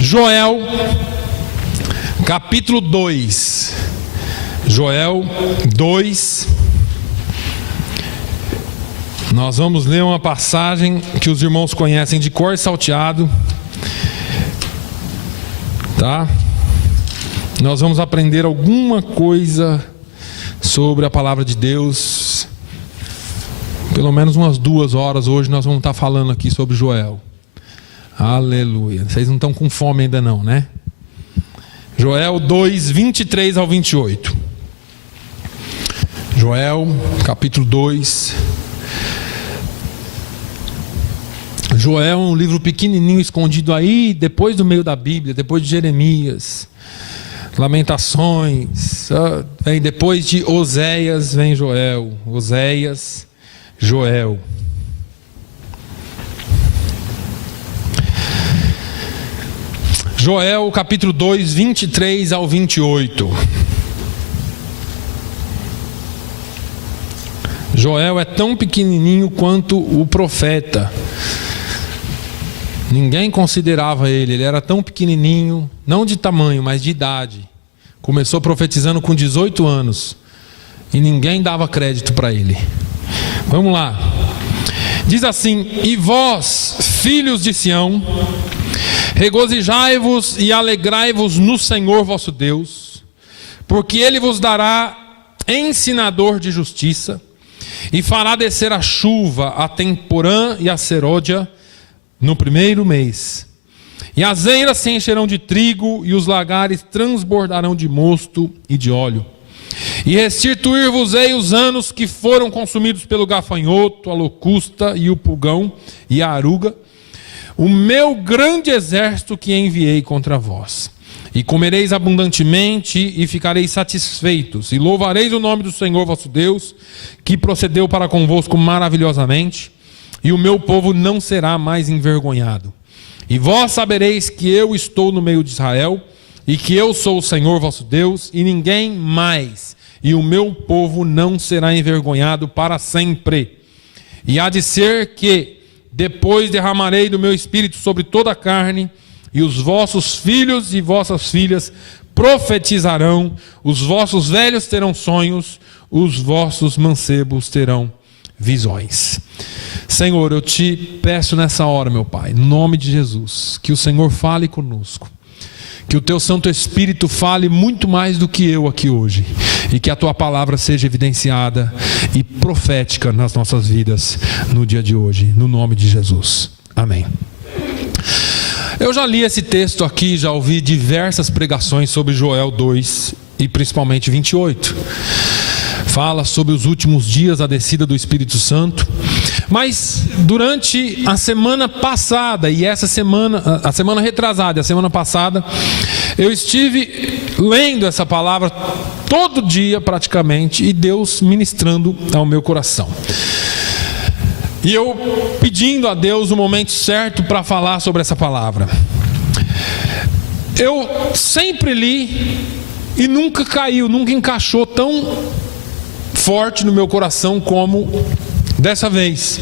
Joel, capítulo 2. Joel 2. Nós vamos ler uma passagem que os irmãos conhecem de cor e salteado, tá? Nós vamos aprender alguma coisa sobre a palavra de Deus. Pelo menos umas 2 horas hoje nós vamos estar falando aqui sobre Joel. Aleluia. Vocês não estão com fome ainda não, né? Joel 2, 23 ao 28. Joel, capítulo 2. Joel é um livro pequenininho, escondido aí, depois do meio da Bíblia, depois de Jeremias, Lamentações, vem depois de Oséias, vem Joel. Oséias, Joel. Joel, capítulo 2, 23 ao 28. Joel é tão pequenininho quanto o profeta. Ninguém considerava ele era tão pequenininho, não de tamanho, mas de idade. Começou profetizando com 18 anos e ninguém dava crédito para ele. Vamos lá. Diz assim: e vós, filhos de Sião, regozijai-vos e alegrai-vos no Senhor vosso Deus, porque Ele vos dará ensinador de justiça, e fará descer a chuva, a temporã e a serôdia no primeiro mês. E as eiras se encherão de trigo, e os lagares transbordarão de mosto e de óleo. E restituir-vos-ei os anos que foram consumidos pelo gafanhoto, a locusta e o pulgão e a aruga, o meu grande exército que enviei contra vós. E comereis abundantemente e ficareis satisfeitos, e louvareis o nome do Senhor vosso Deus, que procedeu para convosco maravilhosamente, e o meu povo não será mais envergonhado. E vós sabereis que eu estou no meio de Israel, e que eu sou o Senhor vosso Deus, e ninguém mais, e o meu povo não será envergonhado para sempre. E há de ser que depois derramarei do meu espírito sobre toda a carne, e os vossos filhos e vossas filhas profetizarão, os vossos velhos terão sonhos, os vossos mancebos terão visões. Senhor, eu te peço nessa hora, meu Pai, em nome de Jesus, que o Senhor fale conosco, que o teu Santo Espírito fale muito mais do que eu aqui hoje, e que a tua palavra seja evidenciada e profética nas nossas vidas no dia de hoje, no nome de Jesus. Amém. Eu já li esse texto aqui, já ouvi diversas pregações sobre Joel 2 e principalmente 28. Fala sobre os últimos dias, a descida do Espírito Santo. Mas durante a semana passada e essa semana, a semana retrasada e a semana passada, eu estive lendo essa palavra todo dia praticamente, e Deus ministrando ao meu coração. E eu pedindo a Deus o momento certo para falar sobre essa palavra. Eu sempre li e nunca caiu, nunca encaixou tão forte no meu coração como dessa vez.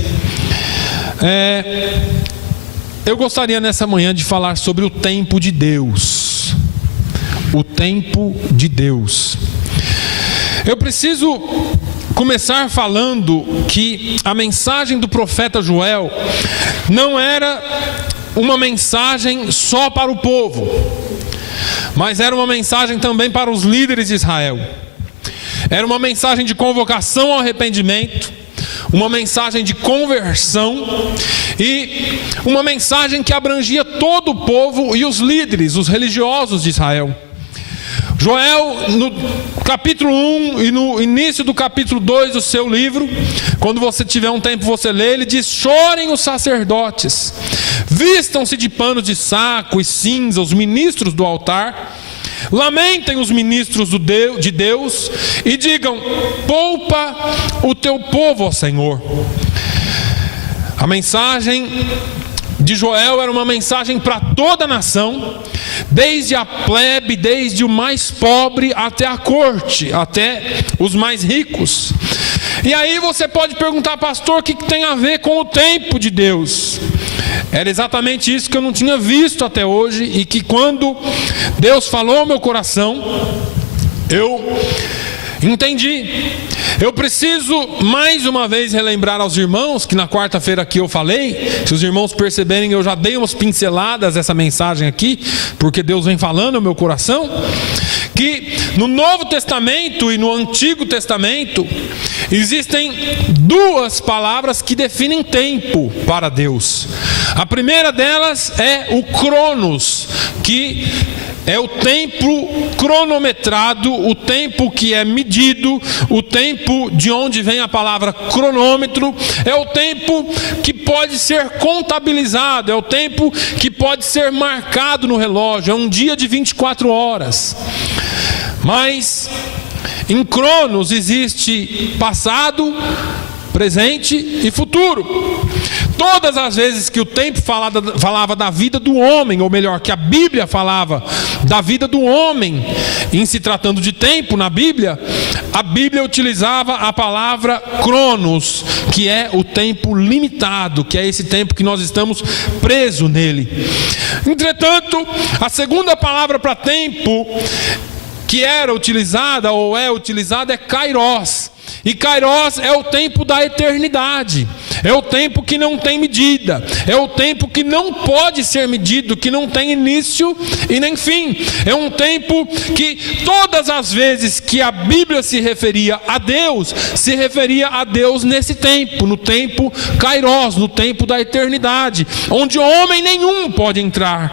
Eu gostaria nessa manhã de falar sobre o tempo de Deus. O tempo de Deus. Eu preciso começar falando que a mensagem do profeta Joel não era uma mensagem só para o povo, mas era uma mensagem também para os líderes de Israel. Era uma mensagem de convocação ao arrependimento, uma mensagem de conversão e uma mensagem que abrangia todo o povo e os líderes, os religiosos de Israel. Joel, no capítulo 1 e no início do capítulo 2 do seu livro, quando você tiver um tempo você lê, ele diz: chorem os sacerdotes, vistam-se de panos de saco e cinza os ministros do altar, lamentem os ministros de Deus e digam: poupa o teu povo, ó Senhor. A mensagem de Joel era uma mensagem para toda a nação, desde a plebe, desde o mais pobre até a corte, até os mais ricos. E aí você pode perguntar: pastor, o que tem a ver com o tempo de Deus? Era exatamente isso que eu não tinha visto até hoje, e que quando Deus falou ao meu coração, eu entendi. Eu preciso mais uma vez relembrar aos irmãos que na quarta-feira aqui eu falei. Se os irmãos perceberem, eu já dei umas pinceladas dessa mensagem aqui, porque Deus vem falando ao meu coração, que no Novo Testamento e no Antigo Testamento existem duas palavras que definem tempo para Deus. A primeira delas é o Cronos, que é o tempo cronometrado, o tempo que é medido, o tempo de onde vem a palavra cronômetro, é o tempo que pode ser contabilizado, é o tempo que pode ser marcado no relógio, é um dia de 24 horas. Mas em Cronos existe passado, presente e futuro. Todas as vezes que o tempo falava da vida do homem, ou melhor, que a Bíblia falava da vida do homem, em se tratando de tempo na Bíblia, a Bíblia utilizava a palavra cronos, que é o tempo limitado, que é esse tempo que nós estamos presos nele. Entretanto, a segunda palavra para tempo que era utilizada ou é utilizada é kairos. E kairos é o tempo da eternidade, é o tempo que não tem medida, é o tempo que não pode ser medido, que não tem início e nem fim. É um tempo que todas as vezes que a Bíblia se referia a Deus nesse tempo, no tempo kairos, no tempo da eternidade, onde homem nenhum pode entrar.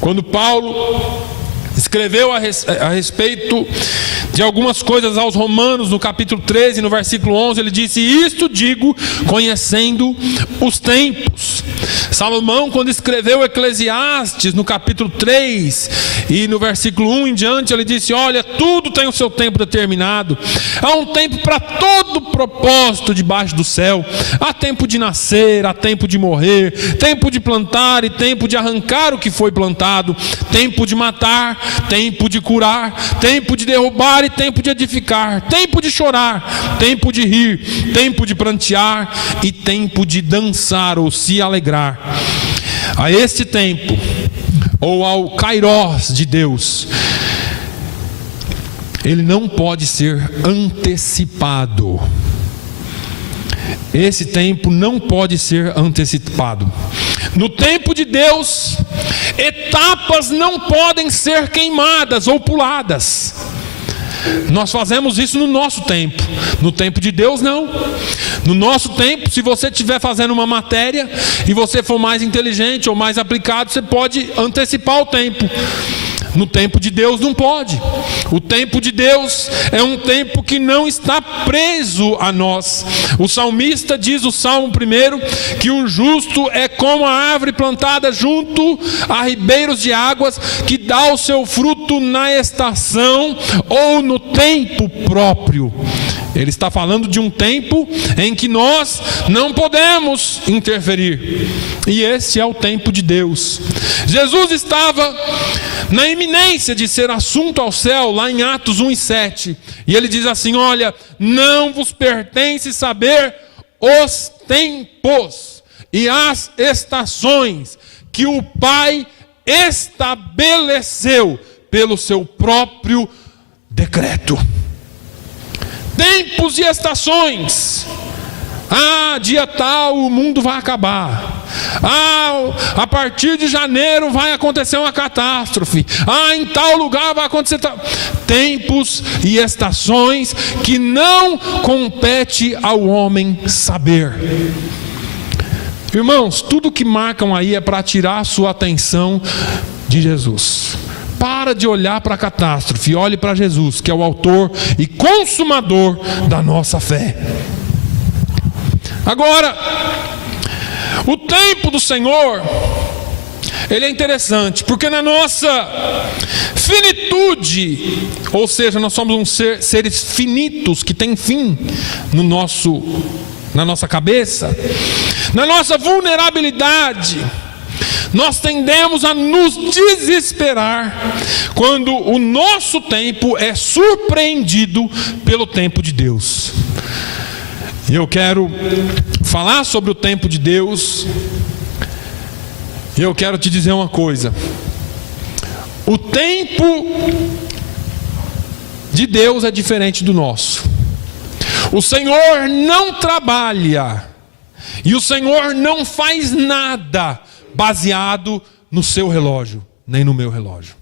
Quando Paulo escreveu a respeito de algumas coisas aos Romanos, no capítulo 13, no versículo 11, ele disse: isto digo, conhecendo os tempos. Salomão, quando escreveu Eclesiastes, no capítulo 3, e no versículo 1 em diante, ele disse: olha, tudo tem o seu tempo determinado. Há um tempo para todo propósito debaixo do céu. Há tempo de nascer, há tempo de morrer, tempo de plantar e tempo de arrancar o que foi plantado, tempo de matar, tempo de curar, tempo de derrubar e tempo de edificar, tempo de chorar, tempo de rir, tempo de prantear e tempo de dançar ou se alegrar. A este tempo, ou ao kairos de Deus, ele não pode ser antecipado. Esse tempo não pode ser antecipado. No tempo de Deus, etapas não podem ser queimadas ou puladas. Nós fazemos isso no nosso tempo. No tempo de Deus, não. No nosso tempo, se você estiver fazendo uma matéria e você for mais inteligente ou mais aplicado, você pode antecipar o tempo. No tempo de Deus não pode. O tempo de Deus é um tempo que não está preso a nós. O salmista diz, o Salmo 1, que o justo é como a árvore plantada junto a ribeiros de águas, que dá o seu fruto na estação ou no tempo próprio. Ele está falando de um tempo em que nós não podemos interferir. E esse é o tempo de Deus. Jesus estava na iminência de ser assunto ao céu, lá em Atos 1:7. E ele diz assim: olha, não vos pertence saber os tempos e as estações que o Pai estabeleceu pelo seu próprio decreto. Tempos e estações. Dia tal o mundo vai acabar. A partir de janeiro vai acontecer uma catástrofe. Em tal lugar vai acontecer tal. Tempos e estações que não compete ao homem saber. Irmãos, tudo que marcam aí é para tirar a sua atenção de Jesus. Para de olhar para a catástrofe, olhe para Jesus, que é o autor e consumador da nossa fé. Agora, o tempo do Senhor, ele é interessante, porque na nossa finitude, ou seja, nós somos seres finitos que têm fim na nossa cabeça, na nossa vulnerabilidade, nós tendemos a nos desesperar quando o nosso tempo é surpreendido pelo tempo de Deus. E eu quero falar sobre o tempo de Deus E eu quero te dizer uma coisa: o tempo de Deus é diferente do nosso. O Senhor não trabalha e o Senhor não faz nada baseado no seu relógio, nem no meu relógio.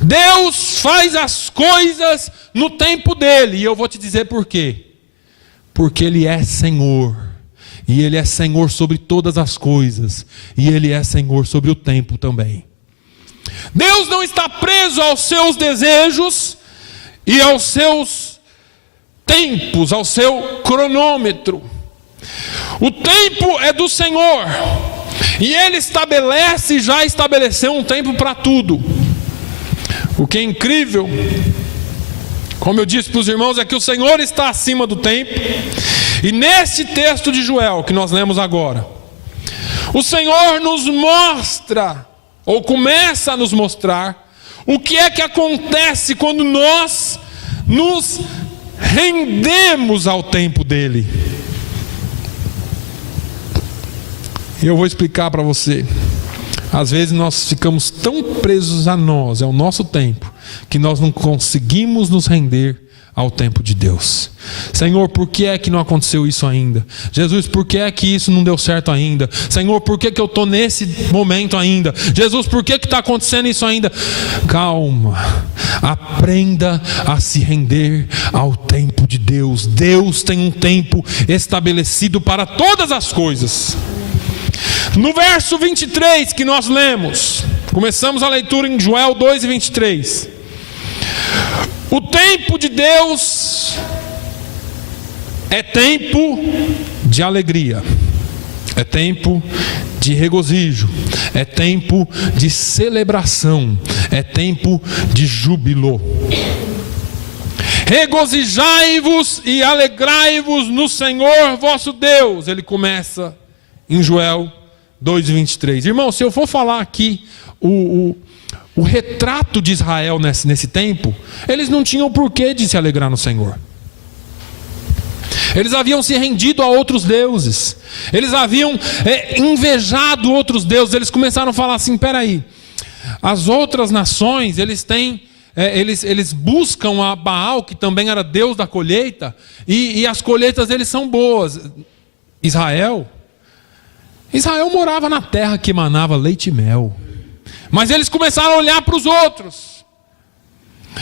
Deus faz as coisas no tempo dele, e eu vou te dizer por quê. Porque Ele é Senhor, e Ele é Senhor sobre todas as coisas, e Ele é Senhor sobre o tempo também. Deus não está preso aos seus desejos e aos seus tempos, ao seu cronômetro. O tempo é do Senhor, e Ele estabelece e já estabeleceu um tempo para tudo. O que é incrível, como eu disse para os irmãos, é que o Senhor está acima do tempo. E nesse texto de Joel que nós lemos agora, o Senhor nos mostra, ou começa a nos mostrar, o que é que acontece quando nós nos rendemos ao tempo dele. E eu vou explicar para você. Às vezes nós ficamos tão presos a nós, ao nosso tempo, que nós não conseguimos nos render ao tempo de Deus. Senhor, por que é que não aconteceu isso ainda? Jesus, por que é que isso não deu certo ainda? Senhor, por que eu estou nesse momento ainda? Jesus, por que está acontecendo isso ainda? Calma, aprenda a se render ao tempo de Deus. Deus tem um tempo estabelecido para todas as coisas. No verso 23 que nós lemos, começamos a leitura em Joel 2:23. O tempo de Deus é tempo de alegria, é tempo de regozijo, é tempo de celebração, é tempo de júbilo. Regozijai-vos e alegrai-vos no Senhor vosso Deus. Ele começa em Joel 2:23. Irmão, se eu for falar aqui o retrato de Israel nesse tempo, eles não tinham porquê de se alegrar no Senhor. Eles haviam se rendido a outros deuses, eles haviam invejado outros deuses. Eles começaram a falar assim: peraí, as outras nações, eles buscam a Baal, que também era deus da colheita, e as colheitas deles são boas. Israel morava na terra que emanava leite e mel. Mas eles começaram a olhar para os outros.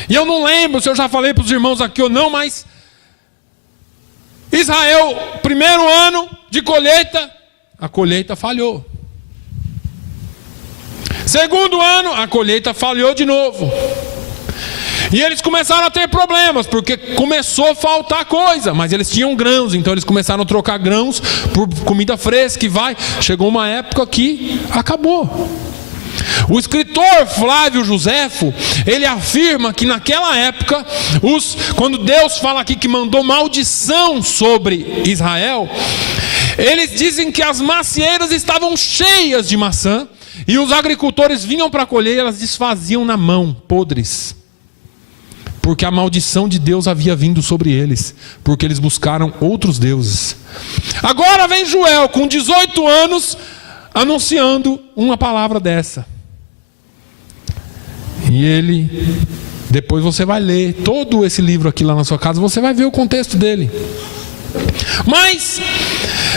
E eu não lembro se eu já falei para os irmãos aqui ou não, mas Israel, primeiro ano de colheita, a colheita falhou. Segundo ano, a colheita falhou de novo. E eles começaram a ter problemas, porque começou a faltar coisa. Mas eles tinham grãos, então eles começaram a trocar grãos por comida fresca. Chegou uma época que acabou. O escritor Flávio Joséfo, ele afirma que naquela época, quando Deus fala aqui que mandou maldição sobre Israel, eles dizem que as macieiras estavam cheias de maçã, e os agricultores vinham para colher e elas desfaziam na mão, podres. Porque a maldição de Deus havia vindo sobre eles, porque eles buscaram outros deuses. Agora vem Joel com 18 anos, anunciando uma palavra dessa. E ele, depois você vai ler todo esse livro aqui lá na sua casa, você vai ver o contexto dele. Mas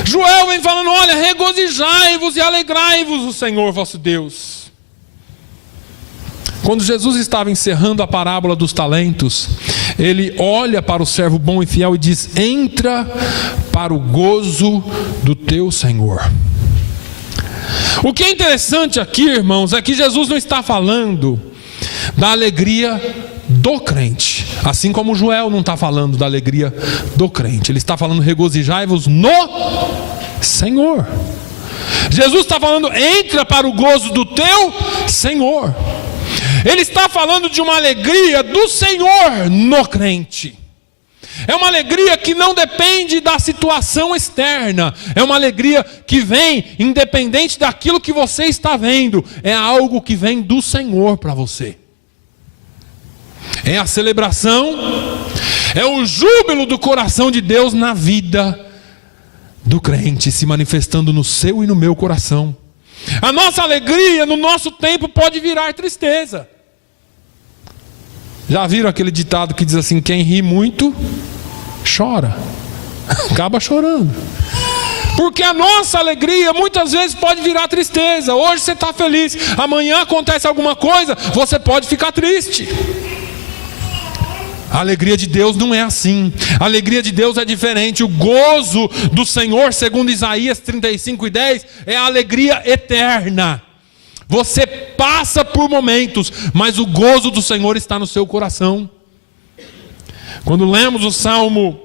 Joel vem falando: olha, regozijai-vos e alegrai-vos o Senhor vosso Deus. Quando Jesus estava encerrando a parábola dos talentos, ele olha para o servo bom e fiel e diz: entra para o gozo do teu Senhor. O que é interessante aqui, irmãos, é que Jesus não está falando da alegria do crente, assim como Joel não está falando da alegria do crente. Ele está falando: regozijai-vos no Senhor. Jesus está falando: entra para o gozo do teu Senhor. Ele está falando de uma alegria do Senhor no crente. É uma alegria que não depende da situação externa. É uma alegria que vem independente daquilo que você está vendo. É algo que vem do Senhor para você. É a celebração, é o júbilo do coração de Deus na vida do crente, se manifestando no seu e no meu coração. A nossa alegria no nosso tempo pode virar tristeza. Já viram aquele ditado que diz assim: quem ri muito, chora. Acaba chorando. Porque a nossa alegria muitas vezes pode virar tristeza. Hoje você está feliz, amanhã acontece alguma coisa, você pode ficar triste. A alegria de Deus não é assim. A alegria de Deus é diferente. O gozo do Senhor, segundo Isaías 35:10, é a alegria eterna. Você passa por momentos, mas o gozo do Senhor está no seu coração. Quando lemos o Salmo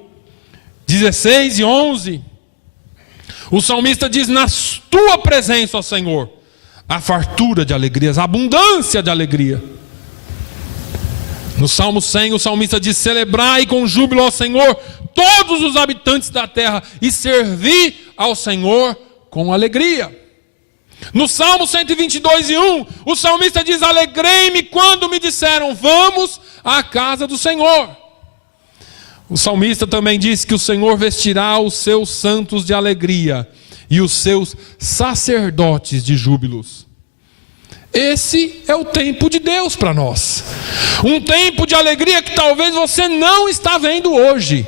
16 e 11, o salmista diz: na tua presença, ó Senhor, há fartura de alegrias, abundância de alegria. No Salmo 100, o salmista diz: celebrai com júbilo ao Senhor todos os habitantes da terra, e servi ao Senhor com alegria. No Salmo 122:1, o salmista diz: alegrei-me quando me disseram, vamos à casa do Senhor. O salmista também diz que o Senhor vestirá os seus santos de alegria e os seus sacerdotes de júbilos. Esse é o tempo de Deus para nós. Um tempo de alegria que talvez você não está vendo hoje.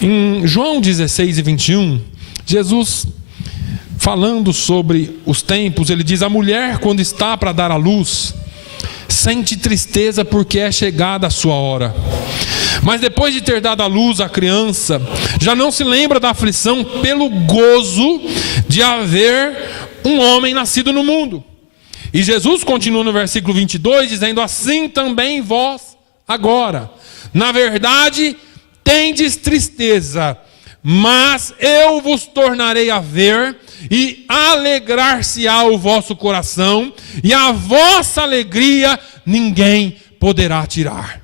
Em João 16:21, Jesus, falando sobre os tempos, ele diz: a mulher, quando está para dar à luz, sente tristeza porque é chegada a sua hora. Mas depois de ter dado à luz a criança, já não se lembra da aflição pelo gozo de haver um homem nascido no mundo. E Jesus continua no versículo 22, dizendo: assim também vós agora, na verdade, tendes tristeza, mas eu vos tornarei a ver, e alegrar-se-á o vosso coração, e a vossa alegria ninguém poderá tirar.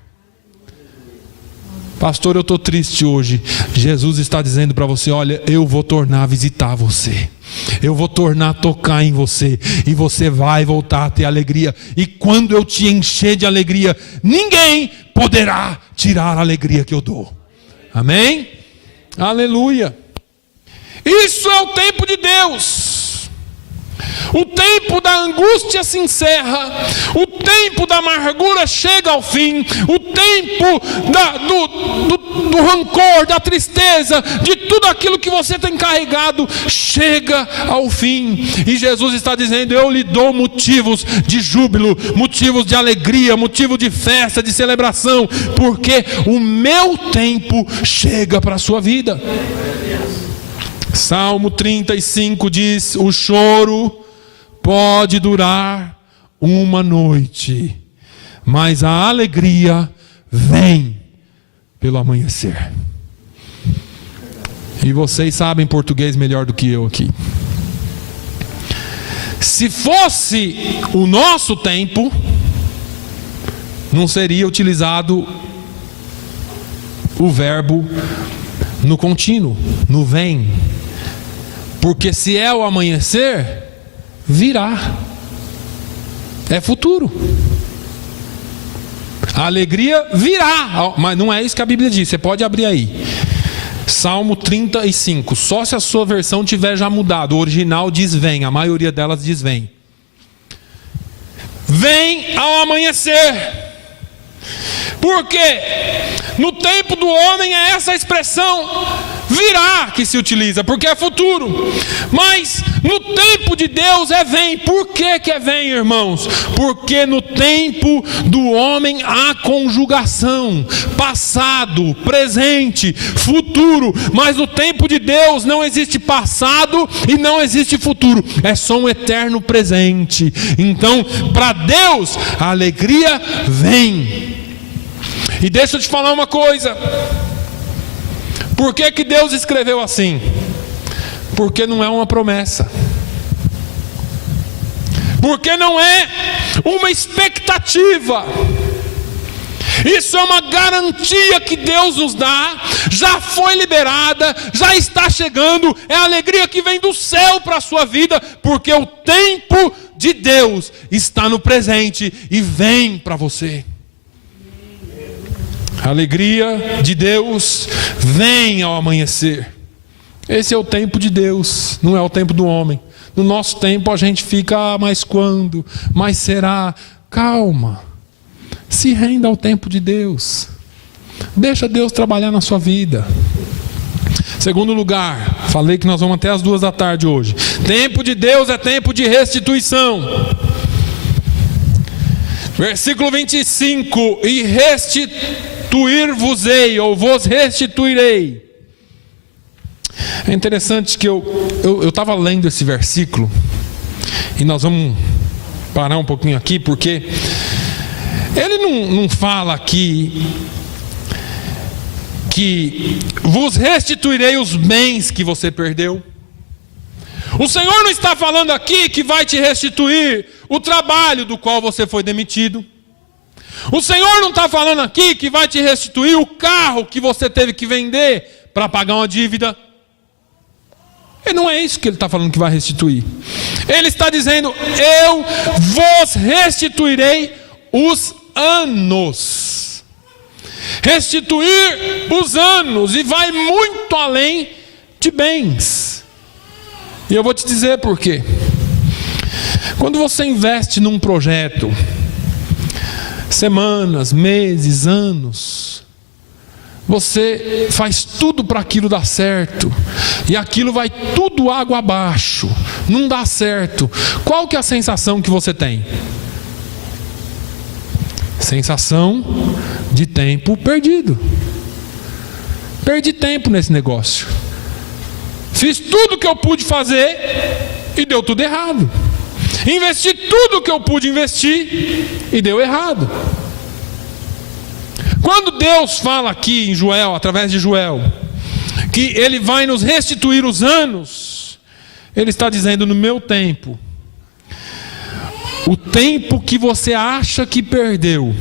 Pastor, eu estou triste hoje. Jesus está dizendo para você: olha, eu vou tornar a visitar você, eu vou tornar a tocar em você, e você vai voltar a ter alegria. E quando eu te encher de alegria, ninguém poderá tirar a alegria que eu dou. Amém? Aleluia. Isso é o tempo de Deus. O tempo da angústia se encerra, o tempo da amargura chega ao fim, o tempo do rancor, da tristeza, de tudo aquilo que você tem carregado, chega ao fim. E Jesus está dizendo: eu lhe dou motivos de júbilo, motivos de alegria, motivo de festa, de celebração, porque o meu tempo chega para a sua vida. Salmo 35 diz: o choro pode durar uma noite, mas a alegria vem pelo amanhecer. E vocês sabem português melhor do que eu aqui. Se fosse o nosso tempo, não seria utilizado o verbo no contínuo, no vem. Porque se é o amanhecer, virá. É futuro. A alegria virá. Mas não é isso que a Bíblia diz. Você pode abrir aí. Salmo 35. Só se a sua versão tiver já mudado. O original diz vem. A maioria delas diz vem. Vem ao amanhecer. Porque no tempo do homem é essa expressão virá que se utiliza, porque é futuro. Mas no tempo de Deus é vem. Por que é vem, irmãos? Porque no tempo do homem há conjugação, passado, presente, futuro. Mas no tempo de Deus não existe passado e não existe futuro, é só um eterno presente. Então, para Deus, a alegria vem. E deixa eu te falar uma coisa. Por que Deus escreveu assim? Porque não é uma promessa. Porque não é uma expectativa. Isso é uma garantia que Deus nos dá. Já foi liberada, já está chegando. É a alegria que vem do céu para a sua vida. Porque o tempo de Deus está no presente e vem para você. A alegria de Deus vem ao amanhecer. Esse é o tempo de Deus, não é o tempo do homem. No nosso tempo a gente fica, mas quando? Mas será? Calma. Se renda ao tempo de Deus. Deixa Deus trabalhar na sua vida. Segundo lugar, falei que nós vamos até as 14h hoje. Tempo de Deus é tempo de restituição. Versículo 25: e restituir-vos-ei, ou vos restituirei. É interessante que eu estava lendo esse versículo, e nós vamos parar um pouquinho aqui, porque ele não fala aqui que vos restituirei os bens que você perdeu. O Senhor não está falando aqui que vai te restituir o trabalho do qual você foi demitido. O Senhor não está falando aqui que vai te restituir o carro que você teve que vender para pagar uma dívida. E não é isso que ele está falando que vai restituir. Ele está dizendo: eu vos restituirei os anos. Restituir os anos, e vai muito além de bens. E eu vou te dizer por quê. Quando você investe num projeto, semanas, meses, anos, você faz tudo para aquilo dar certo, e aquilo vai tudo água abaixo, não dá certo. Qual que é a sensação que você tem? Sensação de tempo perdido. Perdi tempo nesse negócio. Fiz tudo o que eu pude fazer e deu tudo errado. Investi tudo o que eu pude investir e deu errado. Quando Deus fala aqui em Joel, através de Joel, que Ele vai nos restituir os anos, Ele está dizendo: no meu tempo, o tempo que você acha que perdeu,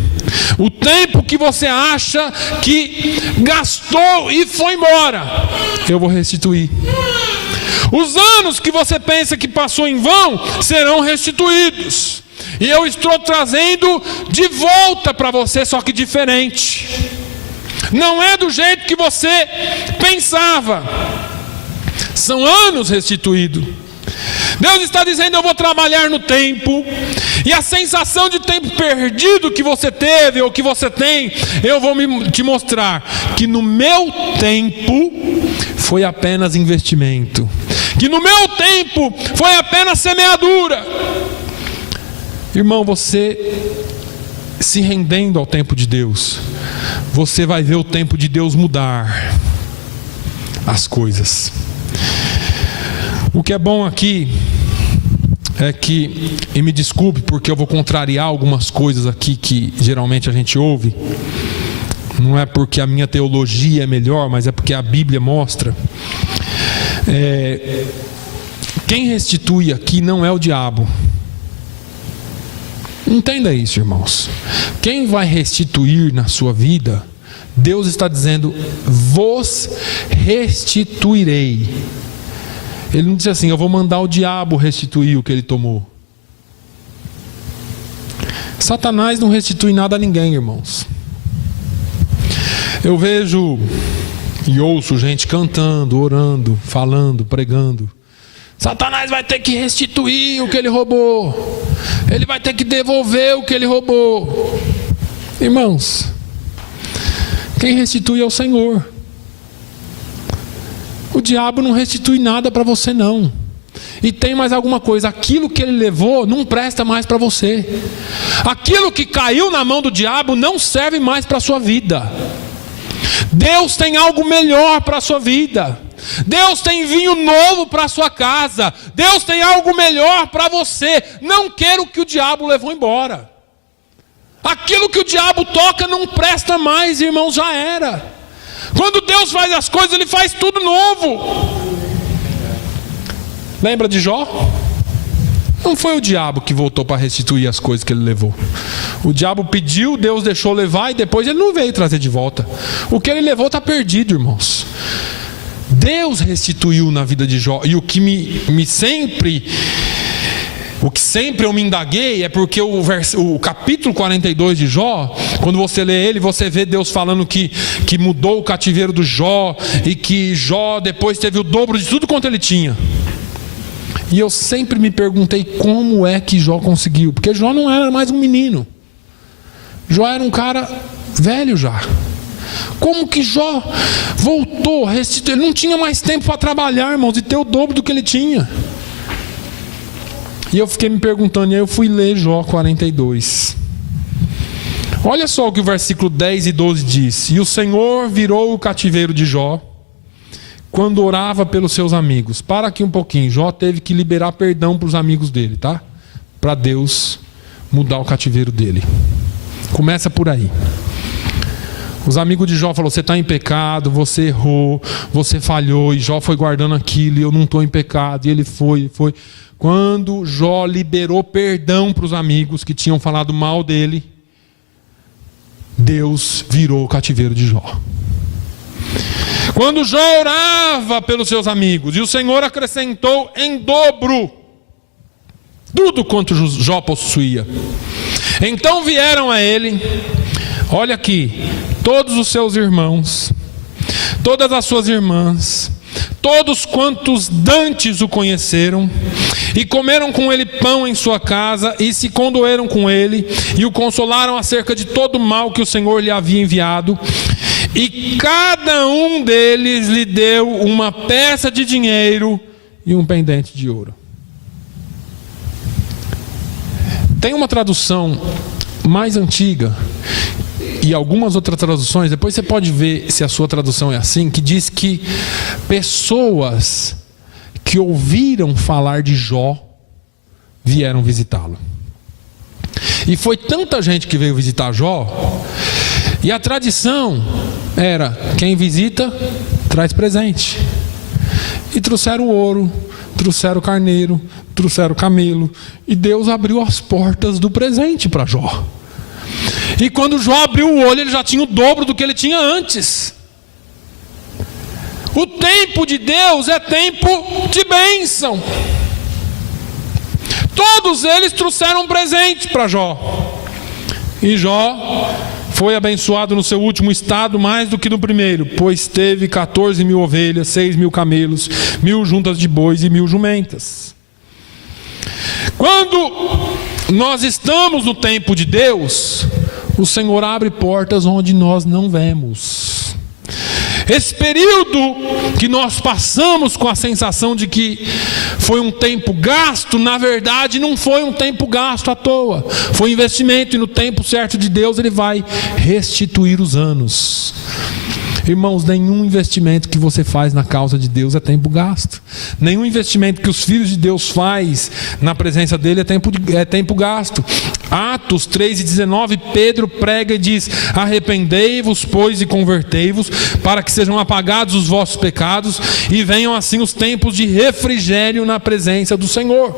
o tempo que você acha que gastou e foi embora, eu vou restituir. Os anos que você pensa que passou em vão serão restituídos. E eu estou trazendo de volta para você, só que diferente. Não é do jeito que você pensava. São anos restituídos. Deus está dizendo: eu vou trabalhar no tempo, e a sensação de tempo perdido que você teve ou que você tem, eu vou te mostrar que no meu tempo foi apenas investimento, que no meu tempo foi apenas semeadura. Irmão, você se rendendo ao tempo de Deus, você vai ver o tempo de Deus mudar as coisas. O que é bom aqui é que, e me desculpe porque eu vou contrariar algumas coisas aqui que geralmente a gente ouve, não é porque a minha teologia é melhor, mas é porque a Bíblia mostra. Quem restitui aqui não é o diabo. Entenda isso, irmãos. Quem vai restituir na sua vida, Deus está dizendo: vos restituirei. Ele não disse assim: eu vou mandar o diabo restituir o que ele tomou. Satanás não restitui nada a ninguém, irmãos. Eu vejo e ouço gente cantando, orando, falando, pregando: Satanás vai ter que restituir o que ele roubou, ele vai ter que devolver o que ele roubou. Irmãos, quem restitui é o Senhor. O diabo não restitui nada para você, não. E tem mais alguma coisa: aquilo que ele levou não presta mais para você. Aquilo que caiu na mão do diabo não serve mais para a sua vida. Deus tem algo melhor para a sua vida. Deus tem vinho novo para a sua casa. Deus tem algo melhor para você. Não queira o que o diabo levou embora. Aquilo que o diabo toca não presta mais, irmão, já era. Quando Deus faz as coisas, Ele faz tudo novo. Lembra de Jó? Não foi o diabo que voltou para restituir as coisas que ele levou. O diabo pediu, Deus deixou levar, e depois ele não veio trazer de volta. O que ele levou está perdido, irmãos. Deus restituiu na vida de Jó. E o que sempre eu me indaguei é porque o capítulo 42 de Jó, quando você lê ele, você vê Deus falando que mudou o cativeiro do Jó, e que Jó depois teve o dobro de tudo quanto ele tinha. E eu sempre me perguntei como é que Jó conseguiu, porque Jó não era mais um menino. Jó era um cara velho já. Como que Jó voltou, restituiu? Ele não tinha mais tempo para trabalhar, irmãos, e ter o dobro do que ele tinha. E eu fiquei me perguntando, e aí eu fui ler Jó 42. Olha só o que o versículo 10 e 12 diz. E o Senhor virou o cativeiro de Jó quando orava pelos seus amigos. Para aqui um pouquinho. Jó teve que liberar perdão para os amigos dele, tá? Para Deus mudar o cativeiro dele. Começa por aí. Os amigos de Jó falaram: você está em pecado, você errou, você falhou. E Jó foi guardando aquilo, e eu não estou em pecado. E ele foi. Quando Jó liberou perdão para os amigos que tinham falado mal dele, Deus virou o cativeiro de Jó. Quando Jó orava pelos seus amigos, e o Senhor acrescentou em dobro tudo quanto Jó possuía. Então vieram a ele, olha aqui, todos os seus irmãos, todas as suas irmãs, todos quantos dantes o conheceram, e comeram com ele pão em sua casa, e se condoeram com ele, e o consolaram acerca de todo o mal que o Senhor lhe havia enviado. E cada um deles lhe deu uma peça de dinheiro e um pendente de ouro. Tem uma tradução mais antiga e algumas outras traduções, depois você pode ver se a sua tradução é assim, que diz que pessoas que ouviram falar de Jó vieram visitá-lo. E foi tanta gente que veio visitar Jó, e a tradição era: quem visita traz presente. E trouxeram ouro, trouxeram carneiro, trouxeram camelo, e Deus abriu as portas do presente para Jó. E quando Jó abriu o olho, ele já tinha o dobro do que ele tinha antes. O tempo de Deus é tempo de bênção. Todos eles trouxeram um presente para Jó. E Jó foi abençoado no seu último estado mais do que no primeiro, pois teve 14.000 ovelhas, 6.000 camelos, 1.000 juntas de bois e 1.000 jumentas. Quando nós estamos no tempo de Deus, o Senhor abre portas onde nós não vemos. Esse período que nós passamos com a sensação de que foi um tempo gasto, na verdade não foi um tempo gasto à toa. Foi um investimento, e no tempo certo de Deus Ele vai restituir os anos. Irmãos, nenhum investimento que você faz na causa de Deus é tempo gasto. Nenhum investimento que os filhos de Deus faz na presença dele é tempo gasto. Atos 3:19, Pedro prega e diz: arrependei-vos, pois, e convertei-vos, para que sejam apagados os vossos pecados, e venham assim os tempos de refrigério na presença do Senhor.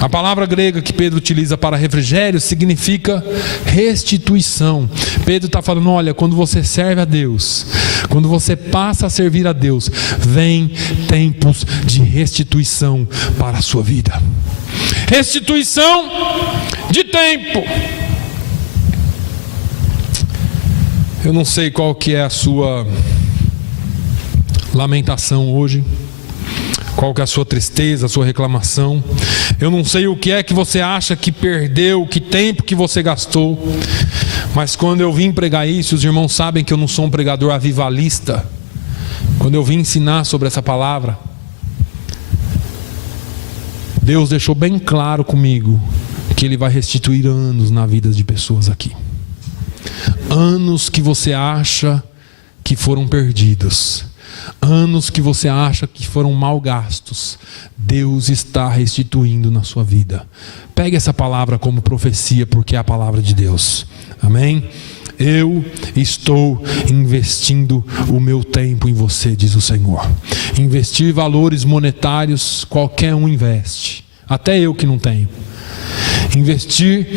A palavra grega que Pedro utiliza para refrigério significa restituição. Pedro está falando: olha, quando você serve a Deus, quando você passa a servir a Deus, vem tempos de restituição para a sua vida. Restituição de tempo. Eu não sei qual que é a sua lamentação hoje, qual que é a sua tristeza, a sua reclamação. Eu não sei o que é que você acha que perdeu, que tempo que você gastou. Mas quando eu vim pregar isso, os irmãos sabem que eu não sou um pregador avivalista. Quando eu vim ensinar sobre essa palavra, Deus deixou bem claro comigo que Ele vai restituir anos na vida de pessoas aqui. Anos que você acha que foram perdidos. Anos que você acha que foram mal gastos, Deus está restituindo na sua vida. Pegue essa palavra como profecia, porque é a palavra de Deus. Amém? Eu estou investindo o meu tempo em você, diz o Senhor. Investir valores monetários, qualquer um investe, até eu que não tenho. Investir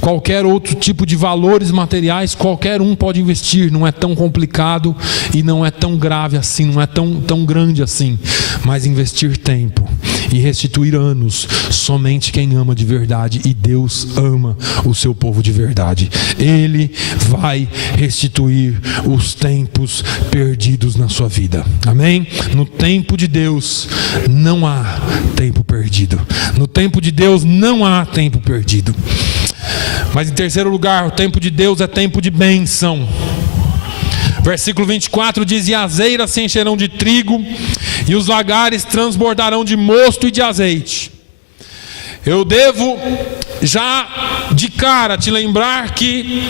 qualquer outro tipo de valores materiais, qualquer um pode investir. Não é tão complicado e não é tão grave assim, não é tão grande assim. Mas investir tempo, e restituir anos. Somente quem ama de verdade, e Deus ama o seu povo de verdade. Ele vai restituir os tempos perdidos na sua vida. Amém? No tempo de Deus não há tempo perdido. No tempo de Deus não há tempo perdido. Mas em terceiro lugar, o tempo de Deus é tempo de bênção. Versículo 24 diz: e as eiras se encherão de trigo, e os lagares transbordarão de mosto e de azeite. Eu devo já de cara te lembrar que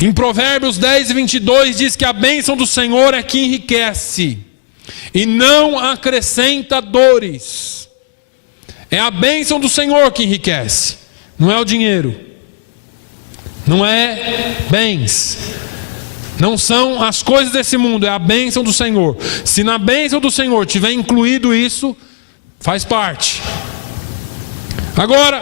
em Provérbios 10 e 22 diz que a bênção do Senhor é que enriquece e não acrescenta dores. É a bênção do Senhor que enriquece, não é o dinheiro, não é bens, não são as coisas desse mundo, é a bênção do Senhor. Se na bênção do Senhor tiver incluído isso, faz parte. Agora,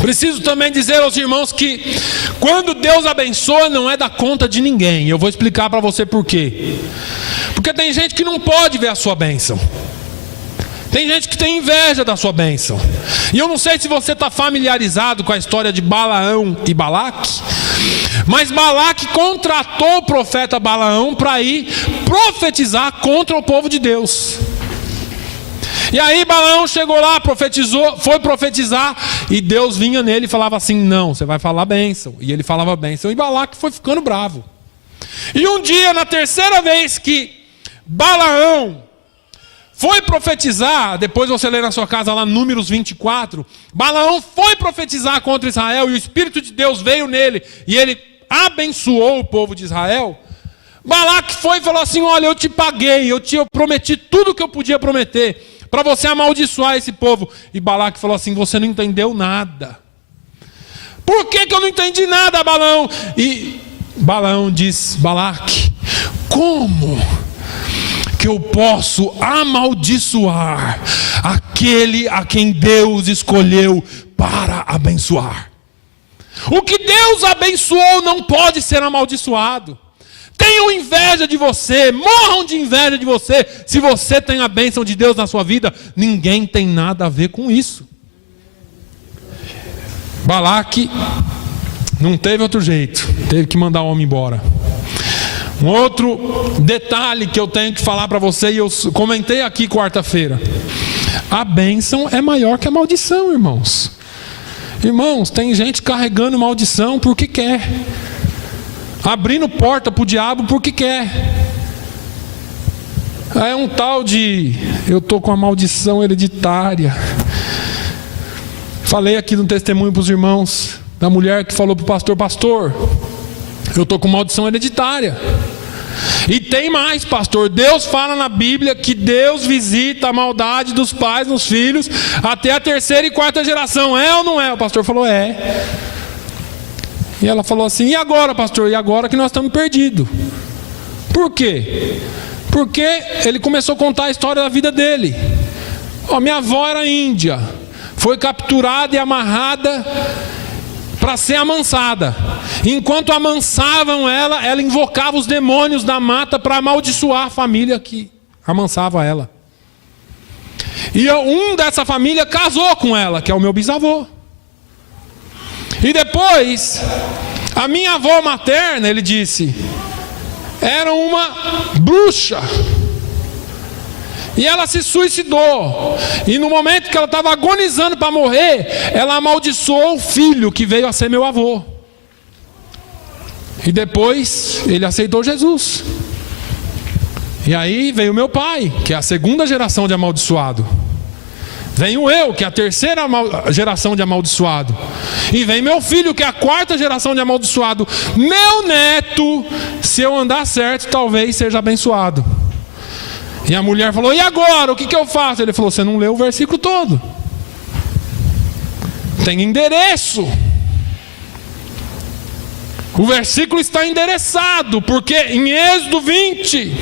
preciso também dizer aos irmãos que quando Deus abençoa não é da conta de ninguém. Eu vou explicar para você por quê. Porque tem gente que não pode ver a sua bênção. Tem gente que tem inveja da sua bênção. E eu não sei se você está familiarizado com a história de Balaão e Balaque, mas Balaque contratou o profeta Balaão para ir profetizar contra o povo de Deus. E aí Balaão chegou lá, profetizou, foi profetizar, e Deus vinha nele e falava assim: não, você vai falar bênção. E ele falava bênção, e Balaque foi ficando bravo. E um dia, na terceira vez que Balaão foi profetizar, depois você lê na sua casa lá Números 24, Balaão foi profetizar contra Israel, e o Espírito de Deus veio nele, e ele abençoou o povo de Israel. Balaque foi e falou assim: olha, eu te paguei, eu prometi tudo que eu podia prometer, para você amaldiçoar esse povo. E Balaque falou assim: você não entendeu nada. Por que eu não entendi nada, Balaão? E Balaão diz: Balaque, como que eu posso amaldiçoar aquele a quem Deus escolheu para abençoar? O que Deus abençoou não pode ser amaldiçoado. Tenham inveja de você, morram de inveja de você. Se você tem a bênção de Deus na sua vida, ninguém tem nada a ver com isso. Balaque não teve outro jeito, teve que mandar o homem embora. Um outro detalhe que eu tenho que falar para você, e eu comentei aqui quarta-feira: a bênção é maior que a maldição, irmãos. Irmãos, tem gente carregando maldição porque quer, abrindo porta para o diabo porque quer. É um tal de: eu estou com a maldição hereditária. Falei aqui no testemunho para os irmãos da mulher que falou para o pastor: pastor, eu estou com maldição hereditária. E tem mais, pastor, Deus fala na Bíblia que Deus visita a maldade dos pais nos filhos até a terceira e quarta geração. É ou não é? O pastor falou: é. E ela falou assim: e agora, pastor? E agora que nós estamos perdidos. Por quê? Porque ele começou a contar a história da vida dele. Minha avó era índia, foi capturada e amarrada para ser amansada. Enquanto amansavam ela, ela invocava os demônios da mata para amaldiçoar a família que amansava ela. E um dessa família casou com ela, que é o meu bisavô. E depois, a minha avó materna, ele disse, era uma bruxa. E ela se suicidou. E no momento que ela estava agonizando para morrer, ela amaldiçoou o filho que veio a ser meu avô. E depois ele aceitou Jesus. E aí veio meu pai, que é a segunda geração de amaldiçoado. Venho eu, que é a terceira geração de amaldiçoado. E vem meu filho, que é a quarta geração de amaldiçoado. Meu neto, se eu andar certo, talvez seja abençoado. E a mulher falou: e agora? O que eu faço? Ele falou: você não leu o versículo todo. Tem endereço. O versículo está endereçado, porque em Êxodo 20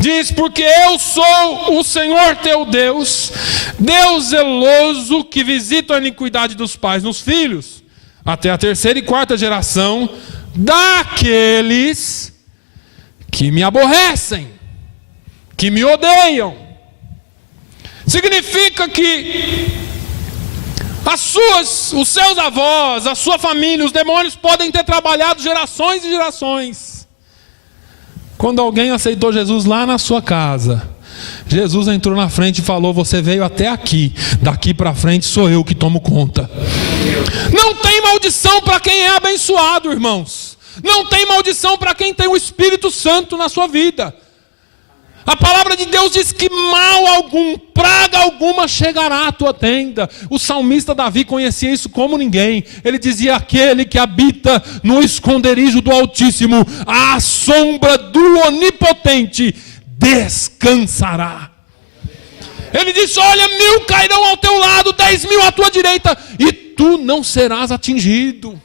diz: porque eu sou o Senhor teu Deus, Deus zeloso, que visita a iniquidade dos pais nos filhos, até a terceira e quarta geração daqueles que me aborrecem, que me odeiam. Significa que os seus avós, a sua família, os demônios podem ter trabalhado gerações e gerações. Quando alguém aceitou Jesus lá na sua casa, Jesus entrou na frente e falou: você veio até aqui, daqui para frente sou eu que tomo conta. Não tem maldição para quem é abençoado, irmãos. Não tem maldição para quem tem o Espírito Santo na sua vida. A palavra de Deus diz que mal algum, praga alguma chegará à tua tenda. O salmista Davi conhecia isso como ninguém. Ele dizia: aquele que habita no esconderijo do Altíssimo, à sombra do Onipotente, descansará. Ele disse: olha, 1000 cairão ao teu lado, 10.000 à tua direita, e tu não serás atingido.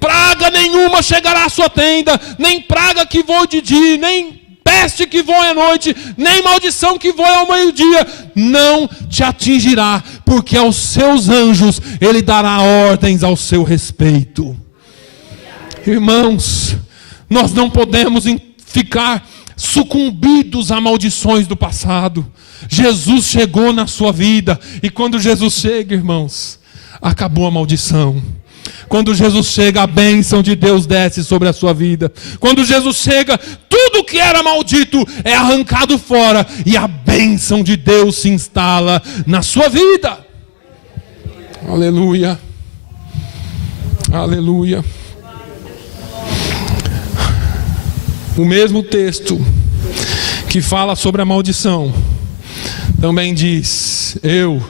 Praga nenhuma chegará à sua tenda, nem praga que voe de dia, nem peste que voe à noite, nem maldição que voe ao meio-dia, não te atingirá, porque aos seus anjos ele dará ordens ao seu respeito. Irmãos, nós não podemos ficar sucumbidos a maldições do passado. Jesus chegou na sua vida, e quando Jesus chega, irmãos, acabou a maldição. Quando Jesus chega, a bênção de Deus desce sobre a sua vida. Quando Jesus chega, tudo que era maldito é arrancado fora, e a bênção de Deus se instala na sua vida. Aleluia. Aleluia. O mesmo texto que fala sobre a maldição também diz: eu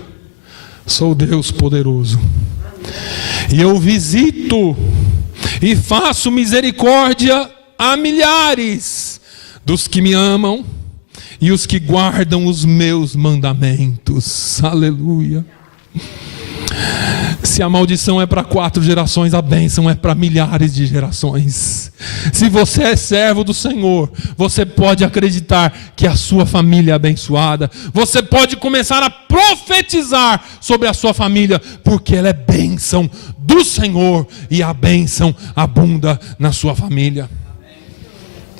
sou Deus poderoso, e eu visito e faço misericórdia a milhares dos que me amam e os que guardam os meus mandamentos. Aleluia. Se a maldição é para 4 gerações, a bênção é para milhares de gerações. Se você é servo do Senhor, você pode acreditar que a sua família é abençoada. Você pode começar a profetizar sobre a sua família, porque ela é bênção do Senhor, e a bênção abunda na sua família.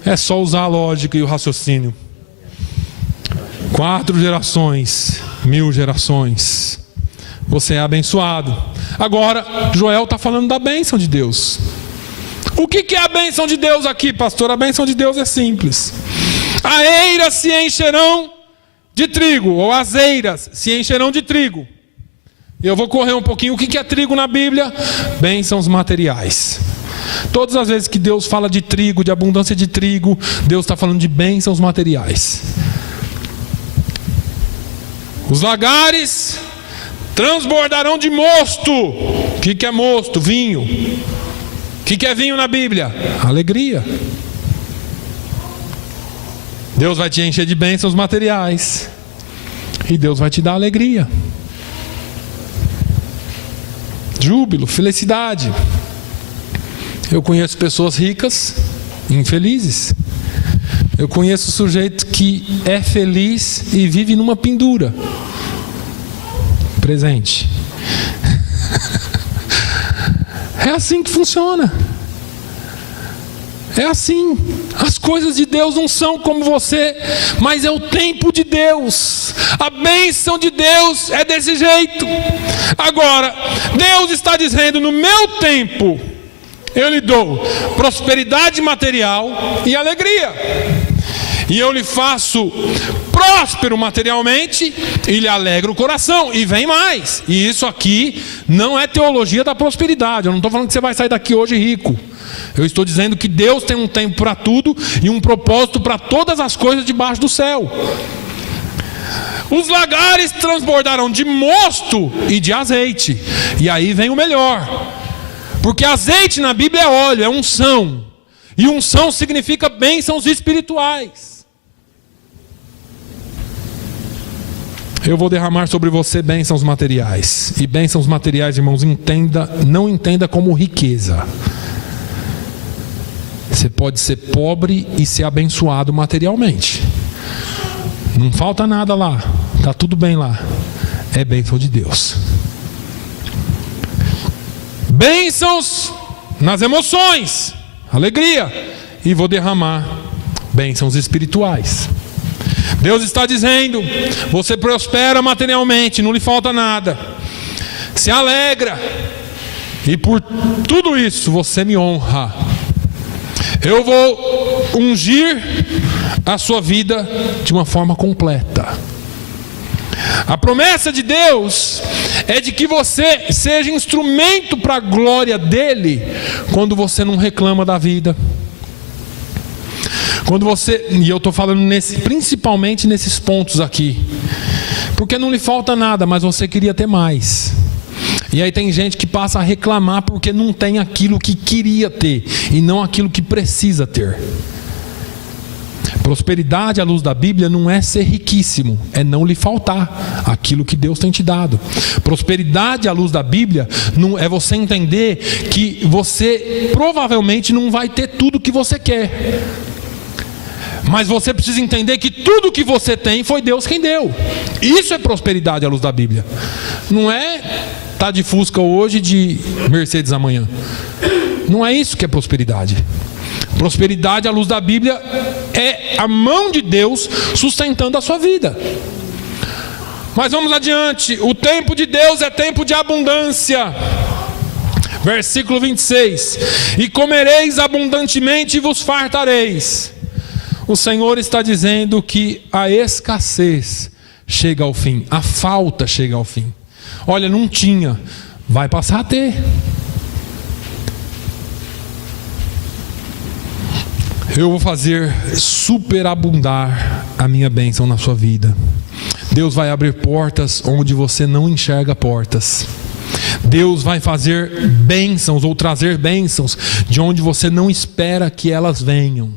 É só usar a lógica e o raciocínio. 4 gerações, 1000 gerações. Você é abençoado. Agora, Joel está falando da bênção de Deus. O que é a bênção de Deus aqui, pastor? A bênção de Deus é simples. As eiras se encherão de trigo, ou as eiras se encherão de trigo. Eu vou correr um pouquinho. O que é trigo na Bíblia? Bênçãos materiais. Todas as vezes que Deus fala de trigo, de abundância de trigo, Deus está falando de bênçãos materiais. Os lagares transbordarão de mosto. O que é mosto? Vinho. O que é vinho na Bíblia? Alegria. Deus vai te encher de bênçãos materiais, e Deus vai te dar alegria, júbilo, felicidade. Eu conheço pessoas ricas infelizes. Eu conheço sujeito que é feliz e vive numa pendura. Presente. É assim que funciona. É assim. As coisas de Deus não são como você, mas é o tempo de Deus. A bênção de Deus é desse jeito. Agora, Deus está dizendo: no meu tempo eu lhe dou prosperidade material e alegria, e eu lhe faço próspero materialmente e lhe alegro o coração. E vem mais. E isso aqui não é teologia da prosperidade. Eu não estou falando que você vai sair daqui hoje rico. Eu estou dizendo que Deus tem um tempo para tudo e um propósito para todas as coisas debaixo do céu. Os lagares transbordarão de mosto e de azeite. E aí vem o melhor. Porque azeite na Bíblia é óleo, é unção. E unção significa bênçãos espirituais. Eu vou derramar sobre você bênçãos materiais. E bênçãos materiais, irmãos, não entenda como riqueza. Você pode ser pobre e ser abençoado materialmente. Não falta nada lá. Está tudo bem lá. É bênção de Deus. Bênçãos nas emoções, alegria. E vou derramar bênçãos espirituais. Deus está dizendo: você prospera materialmente, não lhe falta nada, se alegra, e por tudo isso você me honra. Eu vou ungir a sua vida de uma forma completa. A promessa de Deus é de que você seja instrumento para a glória dele, quando você não reclama da vida. Quando você, e eu estou falando principalmente nesses pontos aqui, porque não lhe falta nada, mas você queria ter mais. E aí tem gente que passa a reclamar porque não tem aquilo que queria ter e não aquilo que precisa ter. Prosperidade à luz da Bíblia não é ser riquíssimo, é não lhe faltar aquilo que Deus tem te dado. Prosperidade à luz da Bíblia não é você entender que você provavelmente não vai ter tudo que você quer, mas você precisa entender que tudo que você tem foi Deus quem deu. Isso é prosperidade à luz da Bíblia. Não é estar de Fusca hoje e de Mercedes amanhã. Não é isso que é prosperidade. Prosperidade à luz da Bíblia é a mão de Deus sustentando a sua vida. Mas vamos adiante. O tempo de Deus é tempo de abundância. Versículo 26: e comereis abundantemente e vos fartareis. O Senhor está dizendo que a escassez chega ao fim, a falta chega ao fim. Olha, não tinha, vai passar a ter. Eu vou fazer superabundar a minha bênção na sua vida. Deus vai abrir portas onde você não enxerga portas. Deus vai fazer bênçãos ou trazer bênçãos de onde você não espera que elas venham.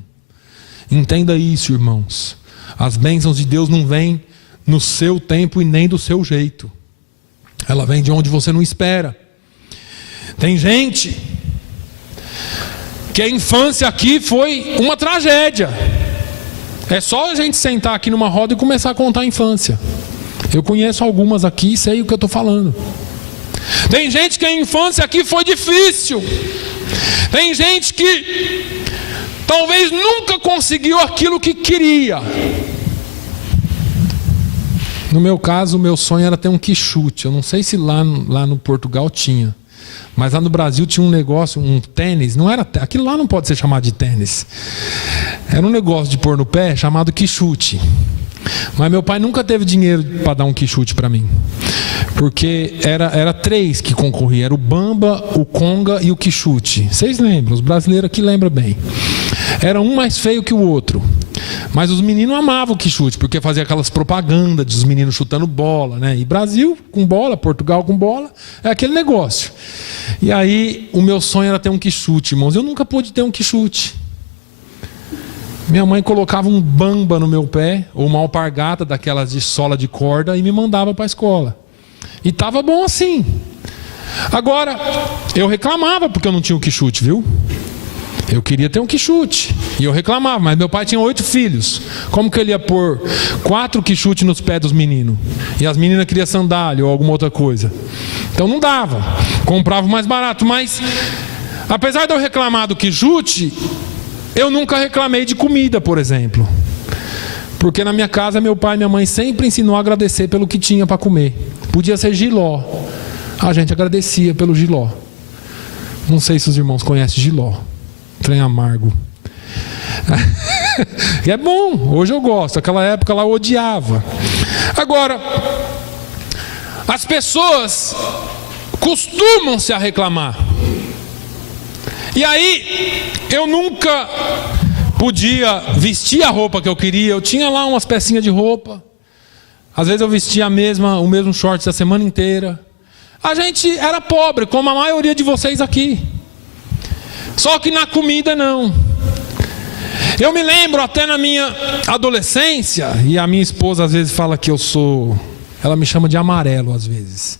Entenda isso, irmãos. As bênçãos de Deus não vêm no seu tempo e nem do seu jeito. Ela vem de onde você não espera. Tem gente que a infância aqui foi uma tragédia. É só a gente sentar aqui numa roda e começar a contar a infância. Eu conheço algumas aqui e sei o que eu estou falando. Tem gente que a infância aqui foi difícil. Tem gente que talvez nunca conseguiu aquilo que queria. No meu caso, o meu sonho era ter um quichute. Eu não sei se lá no Portugal tinha, mas lá no Brasil tinha um negócio, um tênis. Não era, aquilo lá não pode ser chamado de tênis. Era um negócio de pôr no pé chamado quichute. Mas meu pai nunca teve dinheiro para dar um quichute para mim, porque era 3 que concorriam. Era o bamba, o conga e o quichute. Vocês lembram? Os brasileiros aqui lembram bem. Era um mais feio que o outro, mas os meninos amavam o quichute, porque fazia aquelas propagandas dos meninos chutando bola, né? E Brasil com bola, Portugal com bola, é aquele negócio. E aí o meu sonho era ter um quichute, irmãos. Eu nunca pude ter um quichute. Minha mãe colocava um bamba no meu pé, ou uma alpargata daquelas de sola de corda, e me mandava para a escola. E estava bom assim. Agora, eu reclamava porque eu não tinha um quichute, viu? Eu queria ter um quichute, e eu reclamava, mas meu pai tinha 8 filhos. Como que ele ia pôr 4 quichutes nos pés dos meninos? E as meninas queriam sandália ou alguma outra coisa. Então não dava. Comprava o mais barato, mas apesar de eu reclamar do quichute, eu nunca reclamei de comida, por exemplo. Porque na minha casa, meu pai e minha mãe sempre ensinou a agradecer pelo que tinha para comer. Podia ser jiló. A gente agradecia pelo jiló. Não sei se os irmãos conhecem jiló. Trem amargo. E é bom, hoje eu gosto. Naquela época ela odiava. Agora, as pessoas costumam-se a reclamar. E aí, eu nunca podia vestir a roupa que eu queria. Eu tinha lá umas pecinhas de roupa. Às vezes eu vestia o mesmo short a semana inteira. A gente era pobre, como a maioria de vocês aqui. Só que na comida não. Eu me lembro até na minha adolescência, e a minha esposa às vezes fala que eu sou... Ela me chama de amarelo às vezes.